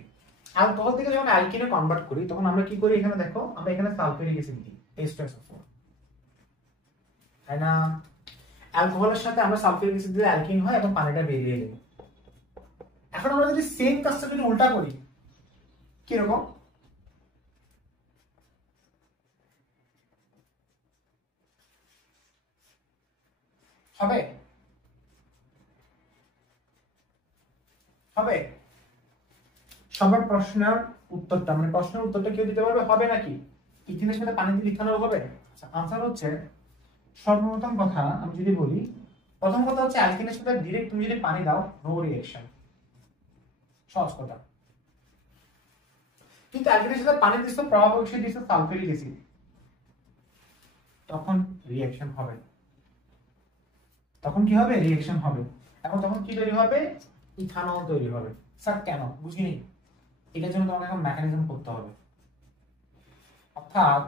অ্যালকোহল থেকে যখন অ্যালকিনে কনভার্ট করি তখন আমরা কি করি? এখানে দেখো, আমরা এখানে সালফিউরিক অ্যাসিড দিই, H2SO4, তাই না? অ্যালকোহলের সাথে আমরা সালফিউরিক অ্যাসিড দিলে অ্যালকিন হয় এবং পানিটা বেরিয়ে যাবে। এখন আমরা যদি সেম কাজটা যদি উল্টা করি, কি রকম হবে? হবে? সবার প্রশ্নের উত্তরটা, মানে প্রশ্নের উত্তরটা কেউ দিতে পারবে? হবে নাকি? ইথিনের সাথে পানি দিয়ে লিখানো হবে? আচ্ছা, আনসার হচ্ছে, সর্বপ্রথম কথা আমি যদি বলি, প্রথম কথা হচ্ছে অ্যালকিনের সাথে ডাইরেক্ট তুমি যদি পানি দাও, নো রিঅ্যাকশন, সহজ কথা। কিন্তু অ্যালকিনের সাথে পানি দিছো, প্রভাবক দিছো সালফিউরিক অ্যাসিড, তখন রিঅ্যাকশন হবে। তখন কি হবে? রিঅ্যাকশন হবে। এখন তখন কি তৈরি হবে? ইথানল তৈরি হবে। স্যার কেন? বুঝিনি। এটার জন্য তোমাকে এখন মেকানিজম করতে হবে। অর্থাৎ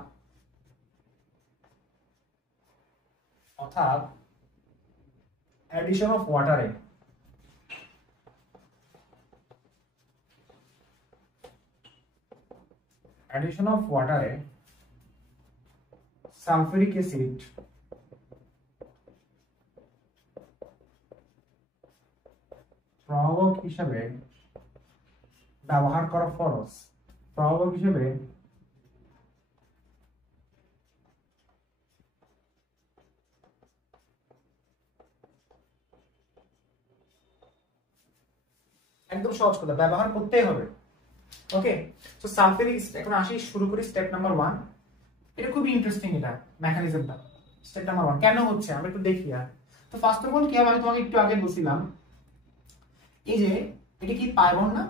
অ্যাডিশন অফ ওয়াটারে সালফিউরিক অ্যাসিড প্রভাবক হিসেবে ব্যবহার করা ফরজ, প্রভাবক হিসেবে একদম সহজ কথা, ব্যবহার করতেই হবে। ওকে, সো সালফিউরিক, এখন আসি শুরু করি স্টেপ নাম্বার 1। এটা খুব ইন্টারেস্টিং, এটা মেকানিজমটা। স্টেপ নাম্বার 1 কেন হচ্ছে আমরা একটু দেখি। আর তো ফার্স্ট অফ অল কি হবে, আমি তোমাকে একটু আগে বলছিলাম, এই যে এটা কি পাইবন না?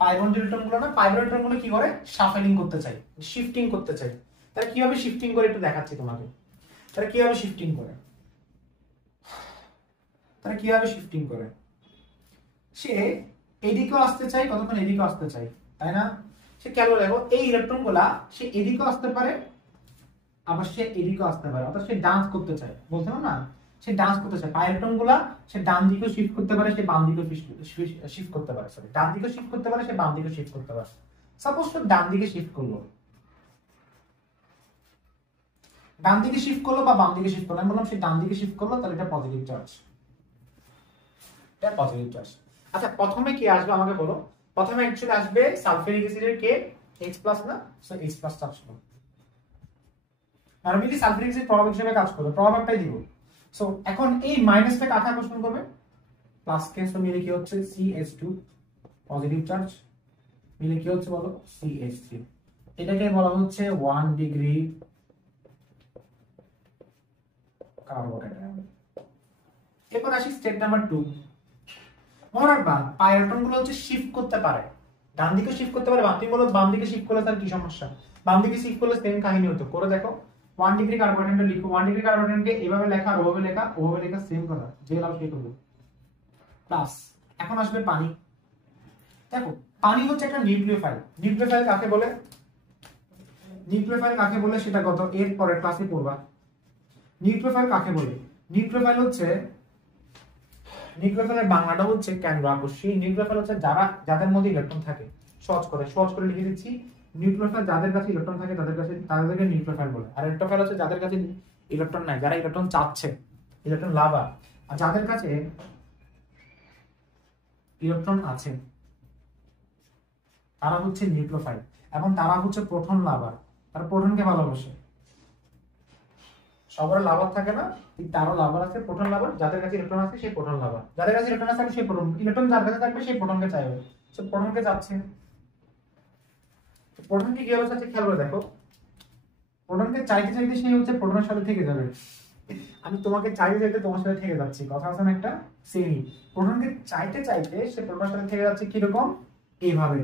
পাইবন যে ইলেকট্রনগুলো না, পাইবন ইলেকট্রনগুলো কি করে? শাফেলিং করতে চাই, শিফটিং করতে চাই। তাহলে কিভাবে শিফটিং করে একটু দেখাচ্ছি তোমাকে। তাহলে কিভাবে শিফটিং করে? সে এদিকেও আসতে চাই, কতক্ষণ এদিকেও আসতে চাই, তাই না? সে কেন দেখো, এই ইলেকট্রনগুলা সে এদিকেও আসতে পারে, আবার সে এদিকেও আসতে পারে, অর্থাৎ সে ডান্স করতে চায়, বলছিলাম না? সে ডান্স করতে চায়। পাই ইলেকট্রনগুলা সে ডান দিকেও শিফট করতে পারে, সে বাম দিকেও শিফট করতে পারে, সরি, ডান দিকেও শিফট করতে পারে, সে বাম দিকেও শিফট করতে পারে। সাপোজ তো ডান দিকে শিফট করলো বা বাম দিকে শিফট করলো, আমি বললাম সে ডান দিকে শিফট করলো, তাহলে এটা পজিটিভ চার্জ, এটা পজিটিভ চার্জ। আচ্ছা, প্রথমে কি আসবে আমাকে বলো? প্রথমে অ্যাকচুয়ালি আসবে সালফিউরিক অ্যাসিডের কে H+ না, সো H+ চার্জ করো। নরমালি সালফিউরিক অ্যাসিড প্রভাবক হিসেবে কাজ করবে, প্রভাবকটাই দিব। সো এখন এই মাইনাসটা কাকে আকর্ষণ করবে, প্লাস কে, সো মিলে কি হচ্ছে CH2 পজিটিভ চার্জ, মিলে কি হচ্ছে বলো CH3। এটাকে বলা হচ্ছে 1 ডিগ্রি কার্বোক্যাটায়ন। এরপর আসি স্টেপ নাম্বার 2। মনে রাখবা পাই ইলেকট্রন গুলো হচ্ছে শিফট করতে পারে, ডান দিকে শিফট করতে পারে, বাম দিকে শিফট করলে তার কি সমস্যা, বাম দিকে শিফট করলে সেম কাহিনী হতো। করে দেখো 1 ডিগ্রি কার্বোক্যাটায়নটা লিখো, 1 ডিগ্রি কার্বোক্যাটায়নকে এভাবে লেখা আর ওভাবে লেখা সেম কথা, যে লাভ সেই করবে প্লাস। এখন আসবে পানি। দেখো পানি হচ্ছে একটা নিউক্লিওফাইল। নিউক্লিওফাইল কাকে বলে, নিউক্লিওফাইল কাকে বলে সেটা কত এর পরের ক্লাসে পড়বা। নিউক্লিওফাইল কাকে বলে, নিউক্লিওফাইল হচ্ছে, নিউক্লিওফাইলের বাংলাটা হচ্ছে কেন্দ্র আকর্ষী। নিউক্লিওফাইল হচ্ছে যারা, যাদের মধ্যে ইলেকট্রন থাকে। সহজ করে লিখে দিচ্ছি, নিউক্লিওফাইল যাদের কাছে ইলেকট্রন থাকে তাদেরকে নিউক্লিওফাইল বলে। আর ইলেকট্রোফাইল হচ্ছে যাদের কাছে ইলেকট্রন নাই, যারা ইলেকট্রন চাচ্ছে, ইলেকট্রন লাভার। আর যাদের কাছে ইলেকট্রন আছে তারা হচ্ছে নিউক্লিওফাইল, এবং তারা হচ্ছে প্রোটন লাভার। তারা প্রোটনকে ভালোবাসে। সবার লাভার থাকে না, ঠিক তারও লাভার আছে, প্রোটন লাভার। যাদের কাছে ইলেকট্রন আছে সেই প্রোটন লাভার, যাদের কাছে ইলেকট্রন আছে সেই প্রোটন, ইলেকট্রন যার কাছে থাকবে সেই প্রোটনকে চাইবে। সো প্রোটনকে যাচ্ছে, প্রোটনকে কিভাবে চাচ্ছে খেয়াল করে দেখো। প্রোটনকে চাইতে চাইতে সেই হচ্ছে প্রোটনের সাথে থেকে যাবে। আমি তোমাকে চাইতে চাইতে তোমার সাথে থেকে যাচ্ছি, কথা আছে না একটা সেমি। প্রোটনকে চাইতে চাইতে সে প্রোটনের সাথে থেকে যাচ্ছে কিরকম, এইভাবে।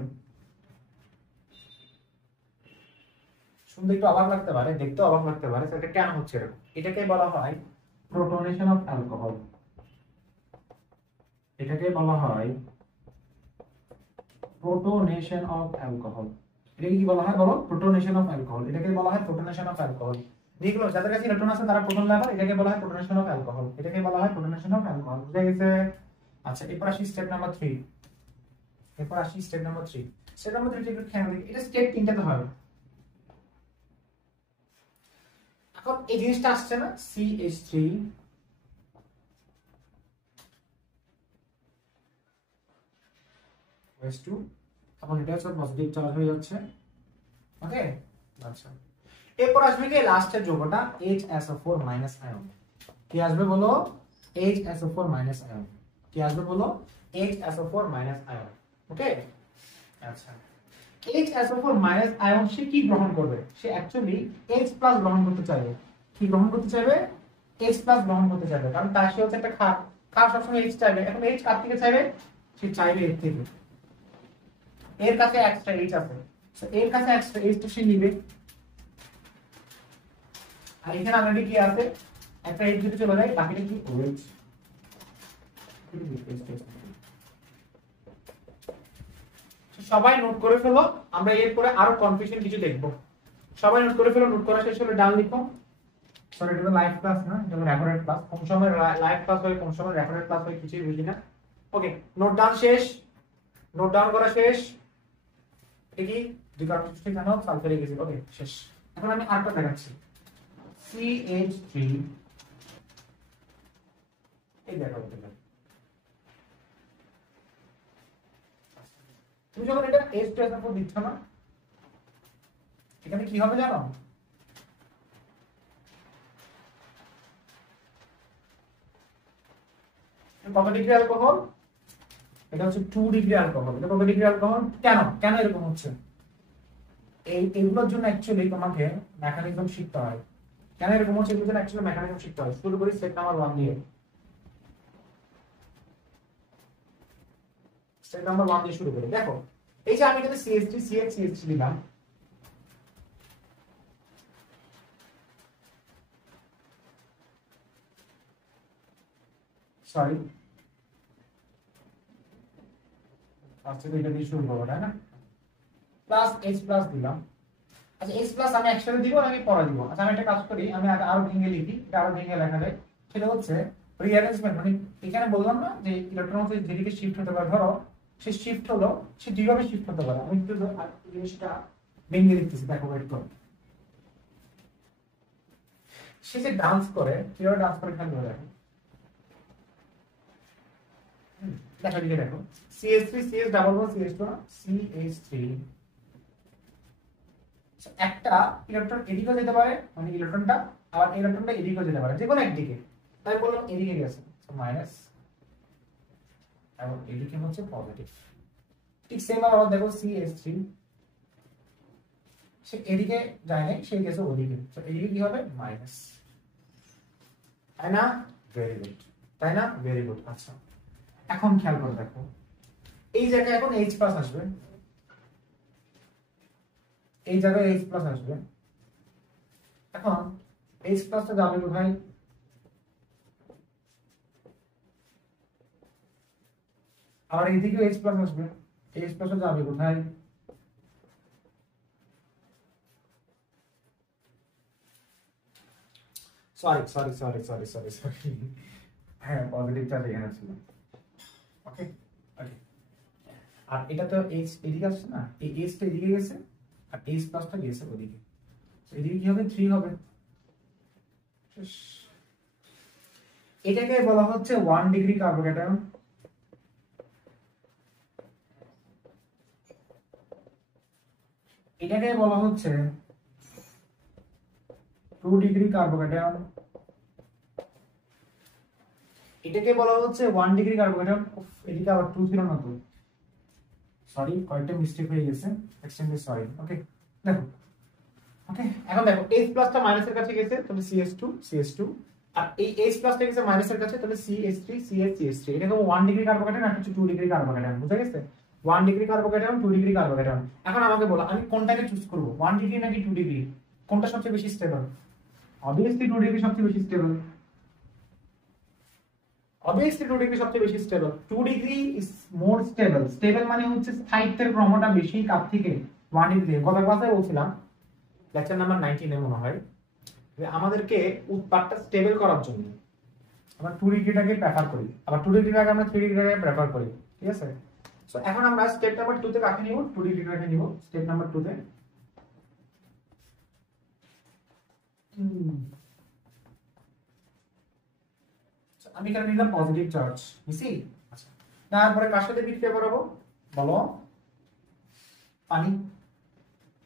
শুনতে একটু অবাক লাগতে পারে, দেখতে অবাক লাগতে পারে, সেটা কেন হচ্ছে এরকম। এটাকে বলা হয় প্রোটনেশন অফ অ্যালকোহল। এটাকে বলা হয় প্রোটনেশন অফ অ্যালকোহল। এটাকে কি বলা হয় বলো, প্রোটনেশন অফ অ্যালকোহল। এটাকে বলা হয় প্রোটনেশন অফ অ্যালকোহল। দেখলো যাদের কাছে ইলেকট্রন আছে তারা প্রোটন লাভার, এটাকে বলা হয় প্রোটনেশন অফ অ্যালকোহল। এটাকে বলা হয় প্রোটনেশন অফ অ্যালকোহল। বুঝা গেছে? আচ্ছা এরপর আসি স্টেপ নাম্বার 3। এরপর আসি স্টেপ নাম্বার 3। স্টেপ নাম্বার 3 একটু খেয়াল দেখি, এটা স্টেপ 3টাতে হবে। এখন এই জিনিসটা আসছে না, CH3 OH2, এখন এটা হচ্ছে পজিটিভ চার্জ হয়ে যাচ্ছে। ওকে, আচ্ছা এরপর আসবে কি লাস্টের যৌগটা HSO4 আয়ন। কি আসবে বলো, HSO4 আয়ন। কি আসবে বলো, HSO4 আয়ন। ওকে, আচ্ছা HSO4 আয়ন সে কি গ্রহণ করবে, সে অ্যাকচুয়ালি H+ গ্রহণ করতে চাইবে। কি গ্রহণ করতে চাইবে, H+ গ্রহণ করতে চাইবে, কারণ তার সে হচ্ছে একটা ক্ষার, ক্ষার সবসময় H চাইবে। এখন H কার থেকে চাইবে, সে চাইবে এর থেকে। এর কাছে এক্সট্রা H আছে, সো এর কাছে এক্সট্রা H তো সে নিবে। আর এখানে অলরেডি কি আছে, একটা H যদি চলে যায় বাকিটা কি OH। সবাই নোট করে ফেলো, আমরা এরপরে আরো কনফিউশন কিছু দেখব। সবাই নোট করে ফেলো, নোট করা শেষ হলে ডান লিখো। সরি এটা তো লাইভ ক্লাস না, এটা রেকর্ডেড ক্লাস। কোন সময় লাইভ ক্লাস হয়, কোন সময় রেকর্ডেড ক্লাস হয় কিছুই বুঝি না। ওকে, নোট ডাউন শেষ, নোট ডাউন করা শেষ। দেখি দুই কার্বন ঠিক জানো সালফারিক অ্যাসিড। ওকে শেষ। এখন আমি আরেকটা দেখাচ্ছি, CH3 এই দেখো। তুমি যখন এটা H2SO4 দিচ্ছ না, এখানে কি হবে জানো, কত ডিগ্রি অ্যালকোহল, এটা হচ্ছে 2 ডিগ্রি অ্যালকোহল। এটা কত ডিগ্রি অ্যালকোহল, কেন কেন এরকম হচ্ছে, এইগুলোর জন্য অ্যাকচুয়ালি তোমাকে মেকানিজম শিখতে হয়। কেন এরকম হচ্ছে এগুলোর জন্য অ্যাকচুয়ালি মেকানিজম শিখতে হয়। শুরু করি স্টেপ নাম্বার 1 দিয়ে। স্টেপ নাম্বার 1 দিয়ে শুরু করি। দেখো এই যে আমি এখানে CH3 CH3 দিলাম, সরি আচ্ছা এটা দিয়ে শুরু করব তাই না, প্লাস H+ দিলাম। আচ্ছা H+ আমি একসাথে দিব নাকি পরে দিব, আচ্ছা আমি একটা কাজ করি, আমি আরো ভেঙে লিখি, এটা আরো ভেঙে লেখা যায়। সেটা হচ্ছে রিঅ্যারেঞ্জমেন্ট। মানে এখানে বললাম না যে ইলেকট্রন হচ্ছে যেদিকে শিফট হতে পারে, ধরো সে শিফট হলো, সে দুইভাবে শিফট হতে পারে। আমি একটু জিনিসটা ভেঙে লিখতেছি, দেখো ওয়েট করো। সে যে ডান্স করে, কিভাবে ডান্স করে খেয়াল করে দেখো। দেখো দিকে দেখো, CH3 CH double bond CH2 CH3। একটা ইলেকট্রন এদিকেও যেতে পারে, মানে ইলেকট্রনটা, আবার ইলেকট্রনটা এদিকেও যেতে পারে, যে কোনো একদিকে। তাই বললাম এদিকে গেছে, মাইনাস, এবং এদিকে হচ্ছে পজিটিভ। ঠিক সেম ভাবে আবার দেখো CH3 সে এদিকে যায় নাই, সে গেছে ওদিকে, তো এদিকে কি হবে মাইনাস, তাই না? ভেরি গুড, তাই না? Very good. আচ্ছা এখন খেয়াল করে দেখো, এই জায়গায় এখন H প্লাস আসবে, এই জায়গায় H প্লাস আসবে। এখন H প্লাসটা যাবে কোথায়? আবার এইদিকে H প্লাস আসবে, H প্লাসটা যাবে কোথায়? Sorry sorry sorry sorry sorry sorry, হ্যাঁ পজিটিভ চার্জ এখানে ছিল। ওকে ওকে, আর এটা তো H এদিকে আসছে না, এই H টা এদিকে গেছে আর H প্লাসটা গেছে ওদিকে, এদিকে কি হবে 3 হবে। এটাকে বলা হচ্ছে 1 ডিগ্রি কার্বোক্যাটায়ন, এটাকে বলা হচ্ছে 2 ডিগ্রি কার্বোক্যাটায়ন, এটাকে বলা হচ্ছে 1 ডিগ্রি কার্বোক্যাটায়ন। এদিকে আবার 2 ছিল না তো, সরি কয়েকটা মিস্টেক হয়ে গেছে, এক্সট্রিমলি সরি। ওকে দেখো, ওকে এখন দেখো H প্লাসটা মাইনাসের কাছে গেছে, তাহলে CH2 আর এই H প্লাসটা গেছে মাইনাসের কাছে, তাহলে CH3 এটা হলো 1 ডিগ্রি কার্বোক্যাটায়ন আর হচ্ছে 2 ডিগ্রি কার্বোক্যাটায়ন, বুঝা গেছে? 1 ডিগ্রি কার্বোক্যাটায়ন 2 ডিগ্রি কার্বোক্যাটায়ন। এখন আমাকে বলো আমি কোনটাকে চুজ করব, 1 ডিগ্রি নাকি 2 ডিগ্রি, কোনটা সবচেয়ে বেশি স্টেবল? obviously 2 ডিগ্রি সবচেয়ে বেশি স্টেবল, obviously 2 ডিগ্রি সবচেয়ে বেশি stable. 2 degree is more stable, stable মানে হচ্ছে স্থায়িত্বের ক্রমটা বেশি কার থেকে, 1 ডিগ্রি। গত ক্লাসে বলছিলাম লেকচার নাম্বার 19 এ মনে হয়, যে আমাদেরকে উৎপাদটা স্টেবল করার জন্য আমরা 2 ডিগ্রিটাকে প্রেফার করি, আবার 2 ডিগ্রিটাকে আমরা 3 ডিগ্রিটাকে প্রেফার করি, ঠিক আছে? সো এখন আমরা স্টেপ নাম্বার 2 তে কাকে নিব? 2 ডিগ্রিটাকে নিব স্টেপ নাম্বার 2 তে। আমি এখানে নিলাম পজিটিভ চার্জ, বুঝছি? আচ্ছা তারপরে কার সাথে বিক্রিয়া করাবো বলো? পানি,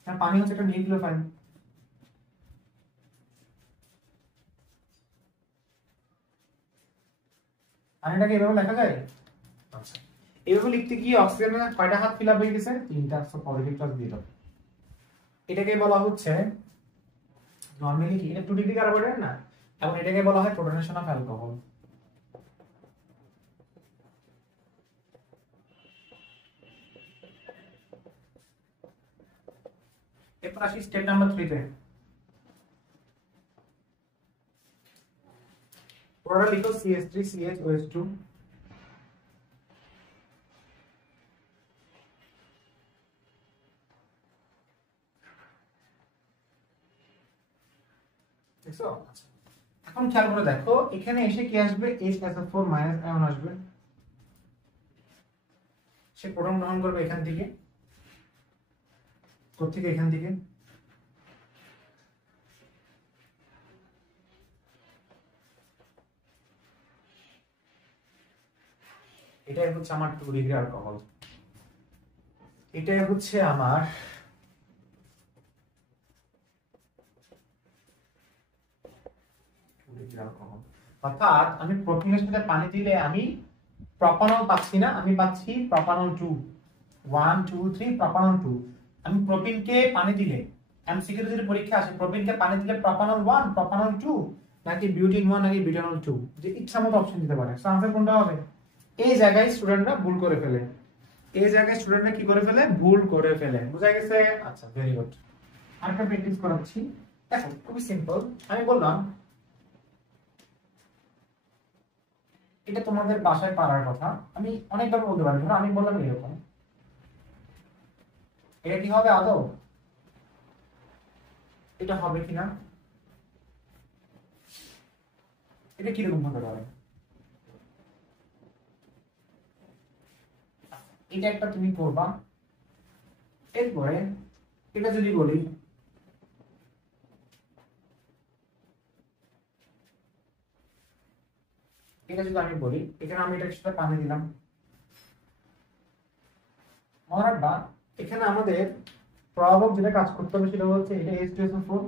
না পানি হচ্ছে একটা নিউক্লিওফাইল, পানিটাকে এভাবে লেখা যায়। আচ্ছা এভাবে লিখতে গিয়ে অক্সিজেনের কয়টা হাত ফিল আপ হয়ে গেছে? 3টা, সো পজিটিভ চার্জ দিয়ে দাও। এটাকে বলা হচ্ছে নরমালি কি, এটা 2 ডিগ্রি কার্বোক্যাটায়ন না, এবং এটাকে বলা হয় প্রোটনেশন অফ অ্যালকোহল। এরপর আসি স্টেপ নাম্বার 3 তে। ওরা লিখো CH3CHOH2, দেখছো? আচ্ছা এখন খেয়াল করে দেখো, এখানে এসে কি আসবে? HSO4 মাইনাস আয়ন আসবে, সে প্রোটন গ্রহণ করবে এখান থেকে, কোত্থেকে? এখান থেকে। এটাই হচ্ছে আমার 2 ডিগ্রি অ্যালকোহল, এটাই হচ্ছে আমার অর্থাৎ আমি প্রোটিনের সাথে পানি দিলে আমি প্রোপানল পাচ্ছি না, আমি পাচ্ছি প্রোপানল 2, 1 2 3 প্রোপানল 2। আমি প্রোপিনকে পানি দিলে, এমসিকিউ যদি পরীক্ষা আসে, প্রোপিনকে পানি দিলে প্রোপানল 1 প্রোপানল 2 নাকি বিউটিন 1 নাকি বিউটানল 2, যে ইচ্ছা মতো অপশন দিতে পারে। সো आंसर কোনটা হবে? এই জায়গায় স্টুডেন্টরা ভুল করে ফেলে, এই জায়গায় স্টুডেন্টরা কি করে ফেলে? ভুল করে ফেলে, বুঝা গেছে? আচ্ছা ভেরি গুড। আরেকটা প্র্যাকটিস করাচ্ছি, দেখো খুবই সিম্পল। আমি বললাম এটা তোমাদের বাসায় পারার কথা, আমি অনেকবার বলতে পারি, ধরো আমি বললাম এরকম, এটা কি হবে আদৌ? এটা হবে কিনা? এটা কিরকম হতে পারে? এটা একটা তুমি করবা। এরপরে এটা যদি বলি, এটা যদি আমি বলি, এখানে আমি এটার সাথে পানি দিলাম, মনে রাখবা এখানে আমাদের প্রভাবক যেটা কাজ করতে হবে সেটা হচ্ছে এটা H2SO4,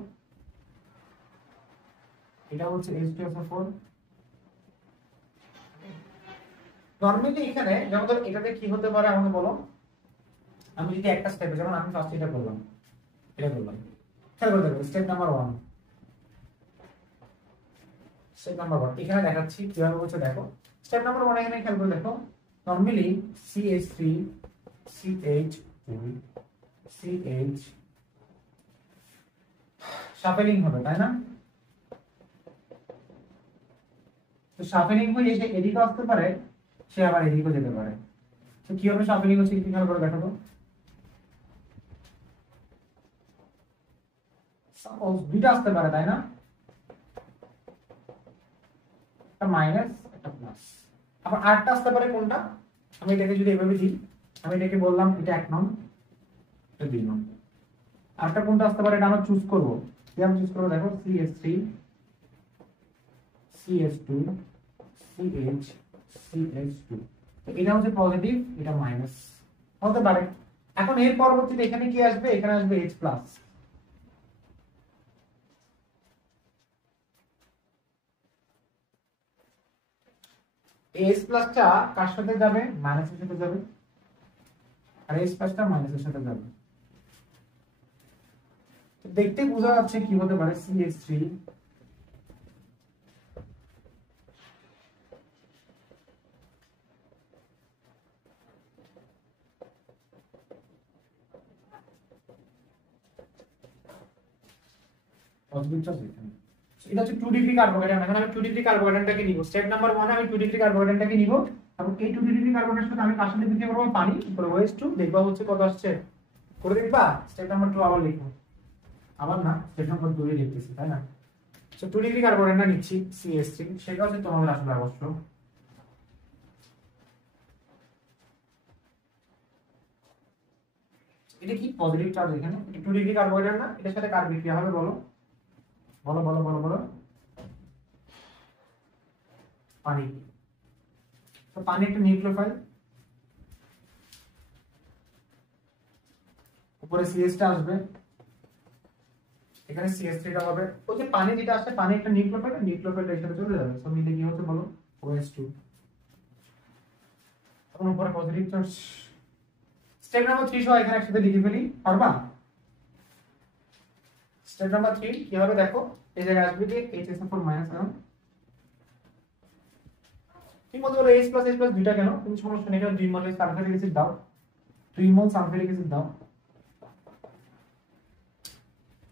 এটা হচ্ছে H2SO4, নরমালি এখানে যেমন ধর এটাতে কি হতে পারে আমাকে বলো, আমি যদি একটা স্টেপে, যেমন আমি ফার্স্ট এটা করলাম, খেয়াল করে দেখো স্টেপ নাম্বার 1, স্টেপ নাম্বার 1 এখানে দেখাচ্ছি কিভাবে হচ্ছে দেখো। স্টেপ নাম্বার 1 এখানে খেয়াল করে দেখো, নরমালি CH3 CH2 CH শাফেলিং হবে তাই না? তো শাফেলিং হয়ে এসে এদিকে আসতে পারে, সে আবার এদিকেও যেতে পারে। তো কিভাবে শাফেলিং হচ্ছে একটু খেয়াল করে দেখো তো। সাপোজ দুইটা আসতে পারে তাই না, একটা মাইনাস একটা প্লাস, আবার আরেকটা আসতে পারে কোনটা, আমি এটাকে যদি এভাবে দিই, আমি এটাকে বললাম এটা 1 নং, এটা 2 নং। আরেকটা কোনটা আসতে পারে এটা আমরা চুজ করব, কি আমি চুজ করব দেখো CH3 CH2 CH CH2, তো এটা হচ্ছে পজিটিভ, এটা মাইনাস হতে পারে। এখন এর পরবর্তীতে এখানে কি আসবে, এখানে আসবে H প্লাস। H প্লাসটা কার সাথে যাবে, মাইনাসের সাথে যাবে, আর H প্লাসটা মাইনাসের সাথে যাবে। তো দেখতে বোঝা যাচ্ছে কি হতে পারে, CH3 পজিটিভ চার্জ এখানে। এটা হচ্ছে 2 ডিগ্রি কার্বোকেটায়ন। এখন আমি 2 ডিগ্রি কার্বোকেটায়নটাকে নিব, স্টেপ নাম্বার 1 আমি 2 ডিগ্রি কার্বোকেটায়নটাকে নিব, এবং এই 2 ডিগ্রি কার্বোকেটায়নের সাথে আমি কার সাথে দিতে পারবো, পানি করে OH2, দেখবা হচ্ছে কত আসছে, করে দেখবা। স্টেপ নাম্বার 2 আবার লিখো, আবার না স্টেপ নাম্বার 2 এ লিখতেছি তাই না। সো 2 ডিগ্রি কার্বোকেটায়নটা নিচ্ছি CH3, সেটা হচ্ছে তোমাদের আসলে আবশ্যক। এটা কি পজিটিভ চার্জ এখানে, 2 ডিগ্রি কার্বোকেটায়ন না, এটার সাথে কার বিক্রিয়া হবে বলো, বলো বলো বলো বলো, পানি। তো পানি একটা নিউক্লিওফাইল, উপরে CH টা আসবে, এখানে CH3 টা হবে, ওই যে পানি যেটা আসছে, পানি একটা নিউক্লিওফাইল, নিউক্লিওফাইলটা এর সাথে চলে যাবে, সো মিলে কি হচ্ছে বলো, OH2। এখন উপরে পজিটিভ চার্জ। স্টেপ নাম্বার 3 সহ এখানে একসাথে লিখে ফেলি, পারবা? স্টেপ নাম্বার 3 কি হবে দেখো, এই জায়গায় আসবে যে HSO4 মাইনাস আয়ন, কি বলতে বলো H প্লাস দুইটা কেন, তুমি সমস্যা নেই, এখানে 2 মোল সালফারিক অ্যাসিড দাও, 2 মোল সালফারিক অ্যাসিড দাও,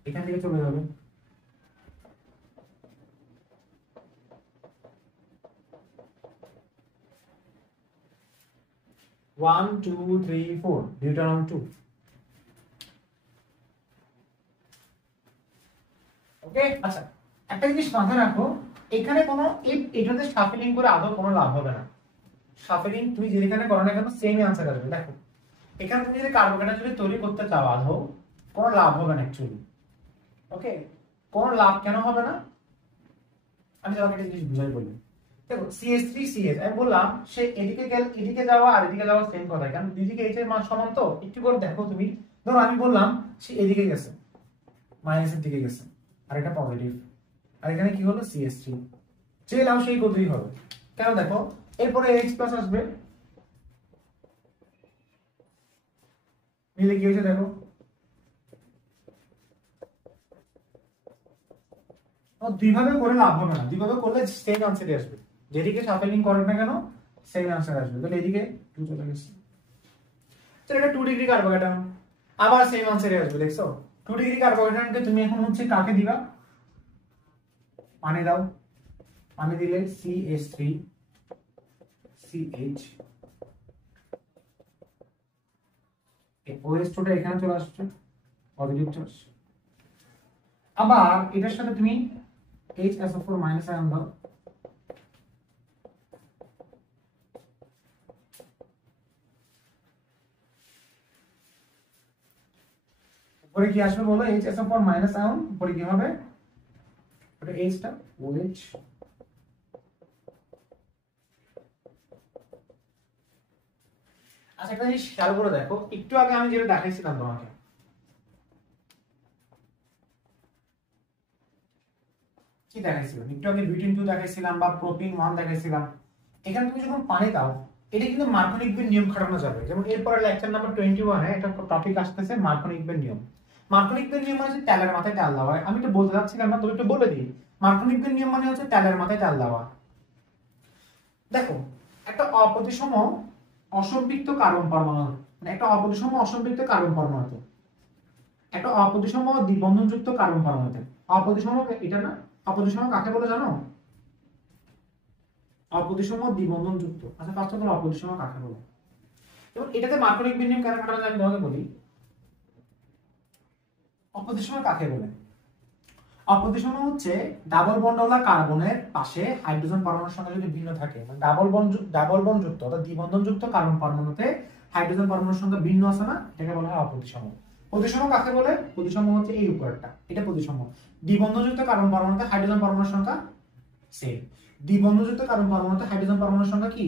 এখান থেকে চলে যাবে। ওয়ান টু থ্রি ফোর, ডিউটারাম 2। ওকে, আচ্ছা একটা জিনিস মাথায় রাখো, এখানে কোনো এটাতে শাফেলিং করে আদৌ কোনো লাভ হবে না। শাফেলিং তুমি যেখানে করো না কেন সেম আনসার আসবে। দেখো এখানে তুমি যদি কার্বোকেটায়ন যদি তৈরি করতে চাও আদৌ কোনো লাভ হবে না অ্যাকচুয়ালি। ওকে, কোনো লাভ কেন হবে না, আমি তোমাকে একটা জিনিস বুঝাই বলি। দেখো CH3 CH, আমি বললাম সে এদিকে গেল, এদিকে যাওয়া আর এদিকে যাওয়া সেম কথা, কারণ দুইদিকে H এর মান সমান। তো একটু করে দেখো তুমি, ধরো আমি বললাম সে এদিকে গেছে, মাইনাসের দিকে গেছে, আর এটা পজিটিভ, আর এখানে কি হলো CH3, যে লাভ সেই কতই হবে। কেন দেখো এরপরে H প্লাস আসবে, মিলে কি হয়েছে দেখো, দুইভাবে করে লাভ হবে না, দুইভাবে করলে সেম আনসারই আসবে, যেদিকে শাফেলিং করো না কেন সেম আনসার আসবে। তাহলে এদিকে 2 চলে গেছে, তো এটা 2 ডিগ্রি কার্বোকেটায়ন, আবার সেম আনসারই আসবে। দেখছো 2 ডিগ্রি কার্বোকেটায়নকে তুমি এখন হচ্ছে কাকে দিবা, পানি দাও, পানি দিলে CH3 CH, এই OH2 টা এখানে চলে আসছে, পজিটিভ চার্জ। আবার এটার সাথে তুমি HSO4 মাইনাস আয়ন দাও, উপরে কি আসবে বলো, HSO4 মাইনাস আয়ন, উপরে কি হবে, ওটা H টা OH। আচ্ছা একটা জিনিস খেয়াল করে দেখো, একটু আগে আমি যেটা দেখাইছিলাম তোমাকে, কি দেখাইছিলাম একটু আগে, বিউটেন 2 দেখাইছিলাম বা প্রোপিন 1 দেখাইছিলাম। এখানে তুমি যখন পানি দাও এটা কিন্তু মার্কোনিকবের নিয়ম খাটানো যাবে। যেমন এরপরে লেকচার নাম্বার 21 একটা টপিক আসতেছে মার্কোনিকবের নিয়ম। মার্কোনিকবের নিয়ম মানে হচ্ছে তেলের মাথায় তেল দেওয়া। আমি একটু বলতে যাচ্ছিলাম না, তবে একটু বলে দিই। মার্কোনিকবের নিয়ম মানে হচ্ছে তেলের মাথায় তেল দেওয়া। দেখো, একটা অপ্রতিসম অসম্পৃক্ত কার্বন পরমাণু, মানে একটা অপ্রতিসম অসম্পৃক্ত কার্বন পরমাণুতে, একটা অপ্রতিসম দ্বিবন্ধনযুক্ত কার্বন পরমাণুতে, অপ্রতিসম এটা না, অপ্রতিসম কাকে বলে জানো? অপ্রতিসম দ্বিবন্ধনযুক্ত। আচ্ছা, ফার্স্ট অফ অল অপ্রতিসম কাকে বলে? এবং এটাতে মার্কোনিকবের নিয়ম কেন খাটানো যায় আমি তোমাকে বলি। অপ্রতিসম কাকে বলে? অপ্রতিসম হচ্ছে ডাবল বন্ডওয়ালা কার্বনের পাশে হাইড্রোজেন পরমাণুর সংখ্যা যদি ভিন্ন থাকে, মানে ডাবল বন্ডযুক্ত অর্থাৎ দ্বিবন্ধনযুক্ত কার্বন পরমাণুতে হাইড্রোজেন পরমাণুর সংখ্যা ভিন্ন আছে না, এটাকে বলা হয় অপ্রতিসম। প্রতিসম কাকে বলে? প্রতিসম হচ্ছে এই উপরেরটা, এটা প্রতিসম। দ্বিবন্ধনযুক্ত কার্বন পরমাণুতে হাইড্রোজেন পরমাণুর সংখ্যা সেম। দ্বিবন্ধনযুক্ত কার্বন পরমাণুতে হাইড্রোজেন পরমাণুর সংখ্যা কি?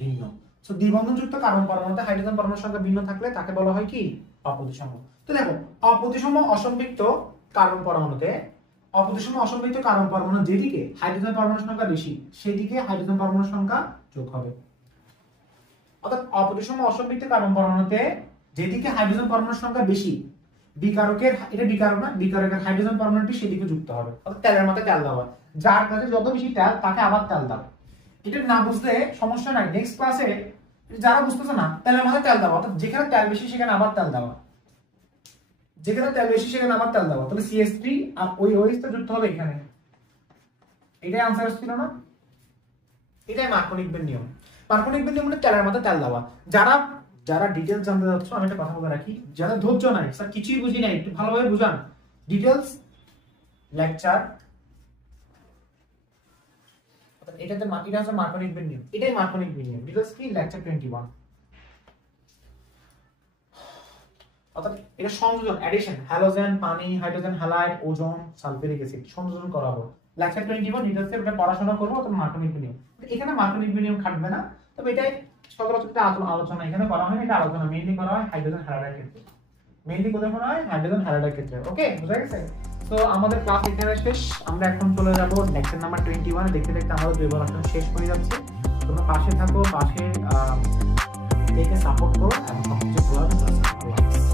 ভিন্ন। সো দ্বিবন্ধনযুক্ত কার্বন পরমাণুতে হাইড্রোজেন পরমাণুর সংখ্যা ভিন্ন থাকলে তাকে বলা হয় কি? অপ্রতিসম। তো দেখো, অপ্রতিসম অসম্পৃক্ত কার্বন পরমাণুতে, অপ্রতিসম অসম্পৃক্ত কার্বন পরমাণু যেদিকে হাইড্রোজেন পরমাণুর সংখ্যা বেশি সেদিকে হাইড্রোজেন পরমাণুর সংখ্যা যোগ হবে। অর্থাৎ অপ্রতিসম অসম্পৃক্ত কার্বন পরমাণুতে যেদিকে হাইড্রোজেন পরমাণুর সংখ্যা বেশি, বিকারকের, এটা বিকারক না, বিকারকের হাইড্রোজেন পরমাণুটি সেদিকে যুক্ত হবে। অর্থাৎ তেলের মাথায় তেল দেওয়া, যার কাছে যত বেশি তেল তাকে আবার তেল দাও। এটা না বুঝলে সমস্যা নাই, নেক্সট ক্লাসে যারা বুঝতেছে না, তেলের মাথায় তেল দেওয়া, অর্থাৎ যেখানে তেল বেশি সেখানে আবার তেল দেওয়া, যেখানে তেল বেশি সেখানে আবার তেল দেওয়া। তাহলে CH3 আর ওই OH তো যুক্ত হবে এখানে। এটাই আনসার ছিল না? এটাই মার্কোনিকবের নিয়ম। মার্কোনিকবের নিয়ম মানে তেলের মাথায় তেল দেওয়া। যারা ডিটেইলস জানতে যাচ্ছ, আমি একটা কথা বলে রাখি, যারা ধৈর্য নাই, স্যার কিছুই বুঝি নাই, একটু ভালোভাবে বুঝান, ডিটেইলস লেকচার, এটাতে এটা হচ্ছে মার্কোনিকবের নিয়ম, এটাই মার্কোনিকবের নিয়ম। ডিটেইলস কি? লেকচার 21। অর্থাৎ এটা সংযোজন, অ্যাডিশন, হ্যালোজেন, পানি, hydrogen halide, ozone, sulphuric acid সংযোজন করা হবে। লেকচার 21 ডিটেইলসে এটা পড়াশোনা করব। তবে মার্কোনিকবের নিয়ম, এখানে মার্কোনিকবের নিয়ম খাটবে না, তবে এটাই সচরাচর আলোচনা এখানে করা হয় না। এটা আলোচনা মেইনলি করা হয় হাইড্রোজেন হ্যালাইডের ক্ষেত্রে, মেইনলি কোথায় করা হয়? হাইড্রোজেন হ্যালাইডের ক্ষেত্রে। ওকে, বুঝা গেছে? তো আমাদের ক্লাস এখানে শেষ। আমরা এখন চলে যাব লেকচার নাম্বার 21। দেখতে দেখতে আমাদের প্রিপারেশন শেষ হয়ে যাচ্ছে। তোমরা পাশে থাকো, পাশে থেকে সাপোর্ট করো এবং সবচেয়ে ভালো